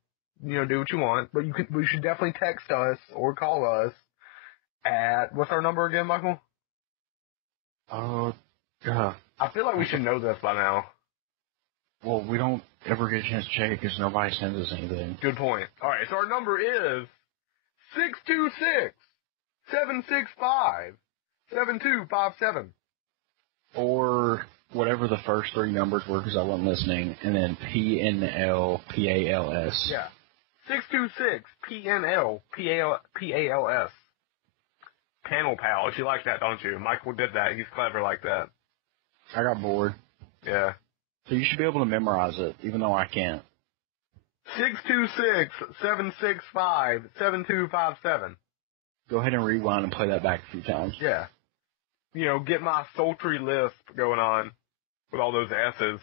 do what you want, but you should definitely text us or call us at, what's our number again, Michael? God. I feel like we should know this by now. Well, we don't ever get a chance to check it because nobody sends us anything. Good point. All right, so our number is 626-765-7257. Or whatever the first three numbers were because I wasn't listening, and then PNLPALS. Yeah. 626-PNLPALS. Panel Pals. You like that, don't you? Michael did that. He's clever like that. I got bored. Yeah. So you should be able to memorize it, even though I can't. 626-765-7257. Go ahead and rewind and play that back a few times. Yeah. Get my sultry lisp going on with all those S's.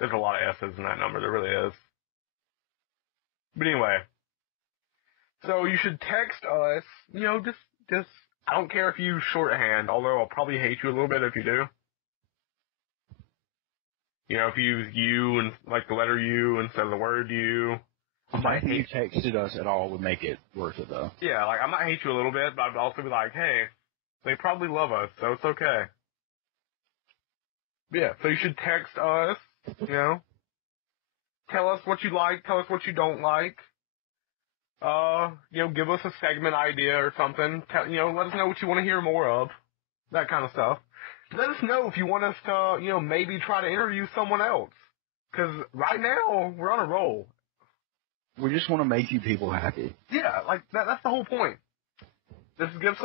There's a lot of S's in that number. There really is. But anyway. So you should text us, just, I don't care if you use shorthand, although I'll probably hate you a little bit if you do. If you use you and like the letter U instead of the word you. The fact that you texted us at all would make it worth it, though. Yeah, like I might hate you a little bit, but I'd also be like, hey, they probably love us, so it's okay. But yeah, so you should text us, tell us what you like, tell us what you don't like. Give us a segment idea or something. Let us know what you want to hear more of. That kind of stuff. Let us know if you want us to, maybe try to interview someone else. Because right now, we're on a roll. We just want to make you people happy. Yeah, like, that's the whole point. This gives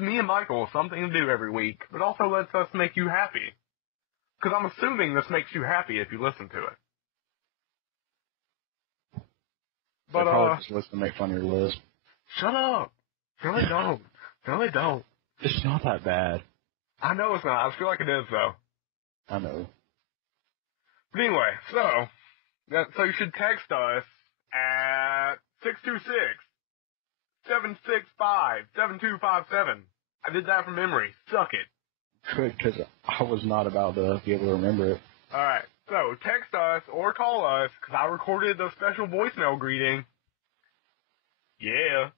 me and Michael something to do every week, but also lets us make you happy. Because I'm assuming this makes you happy if you listen to it. But probably just listen to make fun of your list. Shut up. No, they don't. No, they don't. It's not that bad. I know it's not. I feel like it is, though. I know. But anyway, so you should text us at 626-765-7257. I did that from memory. Suck it. Good, because I was not about to be able to remember it. All right. So text us or call us, because I recorded the special voicemail greeting. Yeah.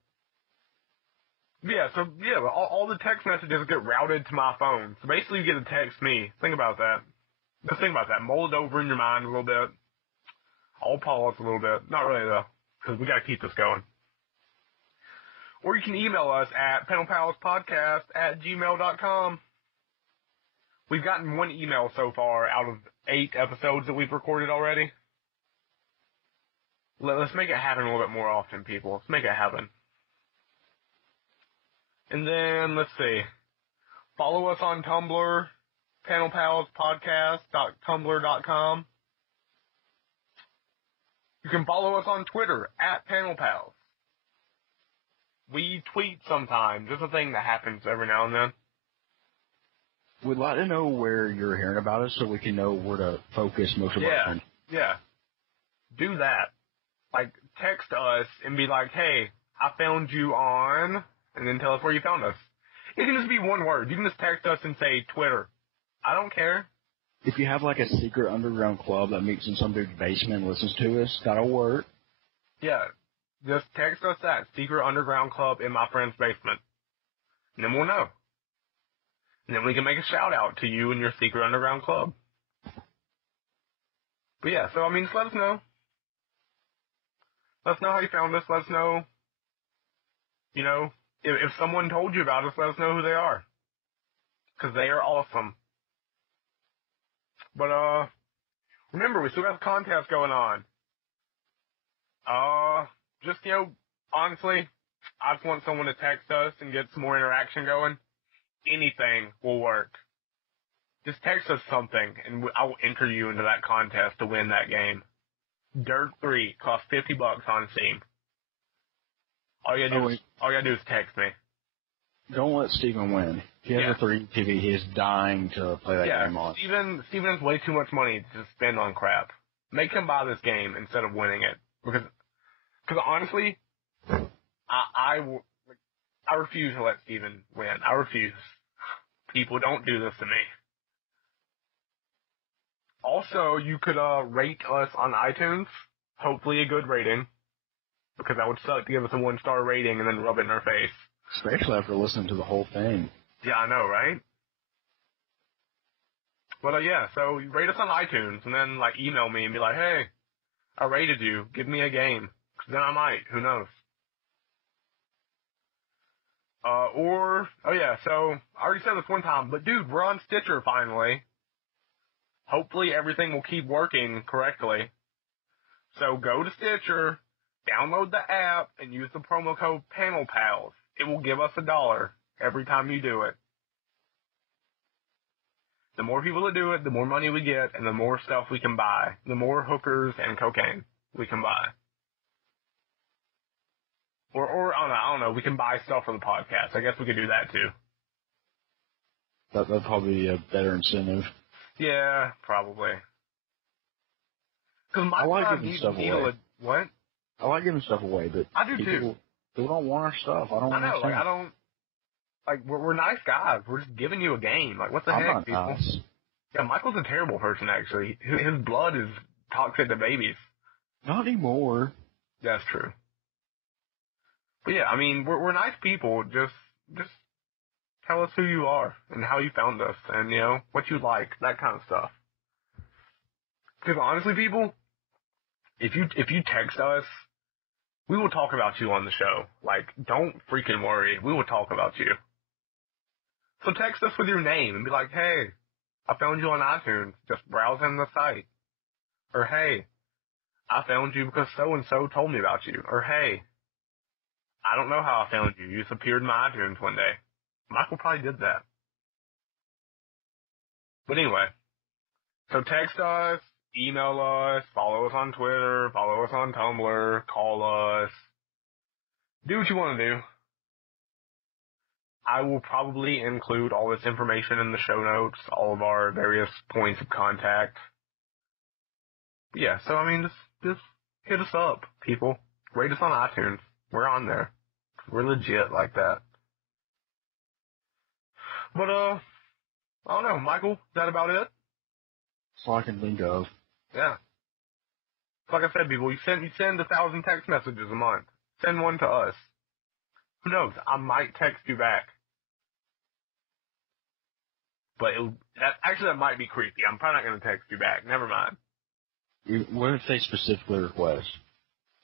Yeah, so, all the text messages get routed to my phone. So basically you get to text me. Think about that. Just think about that. Mull it over in your mind a little bit. I'll pause a little bit. Not really, though, because we got to keep this going. Or you can email us at panelpalacepodcast@gmail.com. We've gotten one email so far out of 8 episodes that we've recorded already. Let's make it happen a little bit more often, people. Let's make it happen. And then, let's see. Follow us on Tumblr, panelpalspodcast.tumblr.com. You can follow us on Twitter, @panelpals. We tweet sometimes. It's a thing that happens every now and then. We'd like to know where you're hearing about us so we can know where to focus most of our attention. Yeah. Do that. Like, text us and be like, hey, I found you on, and then tell us where you found us. It can just be one word. You can just text us and say Twitter. I don't care. If you have like a secret underground club that meets in some dude's basement and listens to us, that'll work. Yeah. Just text us that secret underground club in my friend's basement. And then we'll know. And then we can make a shout out to you and your secret underground club. But yeah, so just let us know. Let us know how you found us. Let us know, if someone told you about us, let us know who they are. Because they are awesome. But, remember, we still got the contest going on. Just, honestly, I just want someone to text us and get some more interaction going. Anything will work. Just text us something, and I will enter you into that contest to win that game. Dirt 3 costs $50 on Steam. All you gotta do is text me. Don't let Steven win. He has a 3D TV. He is dying to play that game on. Steven has way too much money to spend on crap. Make him buy this game instead of winning it. Because honestly, I refuse to let Steven win. I refuse. People, don't do this to me. Also, you could rate us on iTunes. Hopefully a good rating. Because that would suck to give us a 1-star rating and then rub it in our face. Especially after listening to the whole thing. Yeah, I know, right? But so you rate us on iTunes and then email me and be like, hey, I rated you. Give me a game. 'Cause then I might. Who knows? So I already said this one time, but dude, we're on Stitcher finally. Hopefully everything will keep working correctly. So go to Stitcher, download the app, and use the promo code PanelPals. It will give us $1 every time you do it. The more people that do it, the more money we get, and the more stuff we can buy. The more hookers and cocaine we can buy. Or I don't know, we can buy stuff for the podcast. I guess we could do that too. That'd probably be a better incentive. Yeah, probably. Because I like giving stuff away. What? I like giving stuff away, but I do too. People don't want our stuff. I know, we're nice guys. We're just giving you a game. What the heck, not people? nice. Yeah, Michael's a terrible person, actually. His blood is toxic to babies. Not anymore. That's true. But yeah, I mean, we're nice people. Just tell us who you are and how you found us and, what you like, that kind of stuff. Because honestly, people, if you text us, we will talk about you on the show. Don't freaking worry. We will talk about you. So text us with your name and be like, hey, I found you on iTunes, just browsing the site. Or hey, I found you because so-and-so told me about you. Or hey, I don't know how I found you. You just appeared in my iTunes one day. Michael probably did that. But anyway, so text us, email us, follow us on Twitter, follow us on Tumblr, call us. Do what you want to do. I will probably include all this information in the show notes, all of our various points of contact. But yeah, so I mean, just hit us up, people. Rate us on iTunes. We're on there. We're legit like that. But, I don't know, Michael, is that about it? That's all I can think of. Yeah. Like I said, people, you send 1,000 text messages a month. Send one to us. Who knows? I might text you back. But that might be creepy. I'm probably not going to text you back. Never mind. What if they specifically request?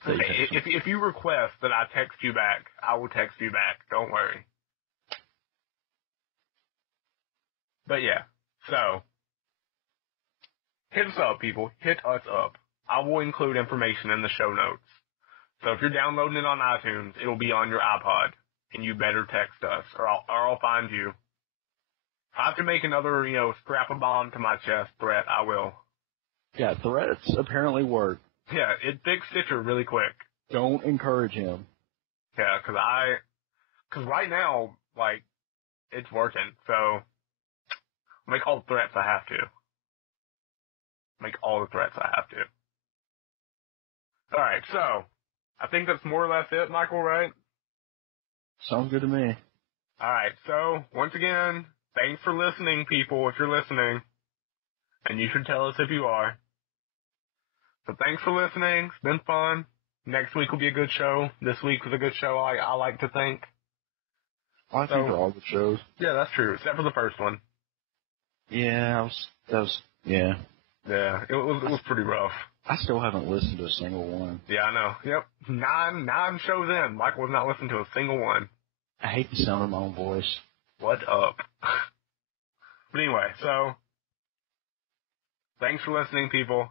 Okay, if you request that I text you back, I will text you back. Don't worry. But yeah, so hit us up, people. Hit us up. I will include information in the show notes. So if you're downloading it on iTunes, it'll be on your iPod, and you better text us, or I'll find you. If I have to make another, strap a bomb to my chest threat, I will. Yeah, threats apparently work. Yeah, it fixed Stitcher really quick. Don't encourage him. Yeah, cause right now, it's working, so make all the threats I have to. Make all the threats I have to. Alright, so, I think that's more or less it, Michael, right? Sounds good to me. Alright, so, once again, thanks for listening, people, if you're listening. And you should tell us if you are. So thanks for listening. It's been fun. Next week will be a good show. This week was a good show, I like to think. I think they're all good shows. Yeah, that's true, except for the first one. Yeah, yeah. Yeah, it was pretty rough. I still haven't listened to a single one. Yeah, I know. Yep. Nine shows in. Michael was not listening to a single one. I hate the sound of my own voice. What up? But anyway, so, thanks for listening, people.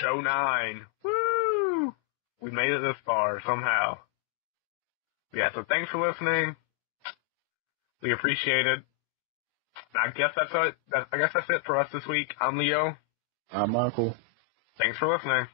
Show 9. Woo! We made it this far somehow. Yeah, so thanks for listening. We appreciate it. I guess that's it. I guess that's it for us this week. I'm Leo. I'm Michael. Thanks for listening.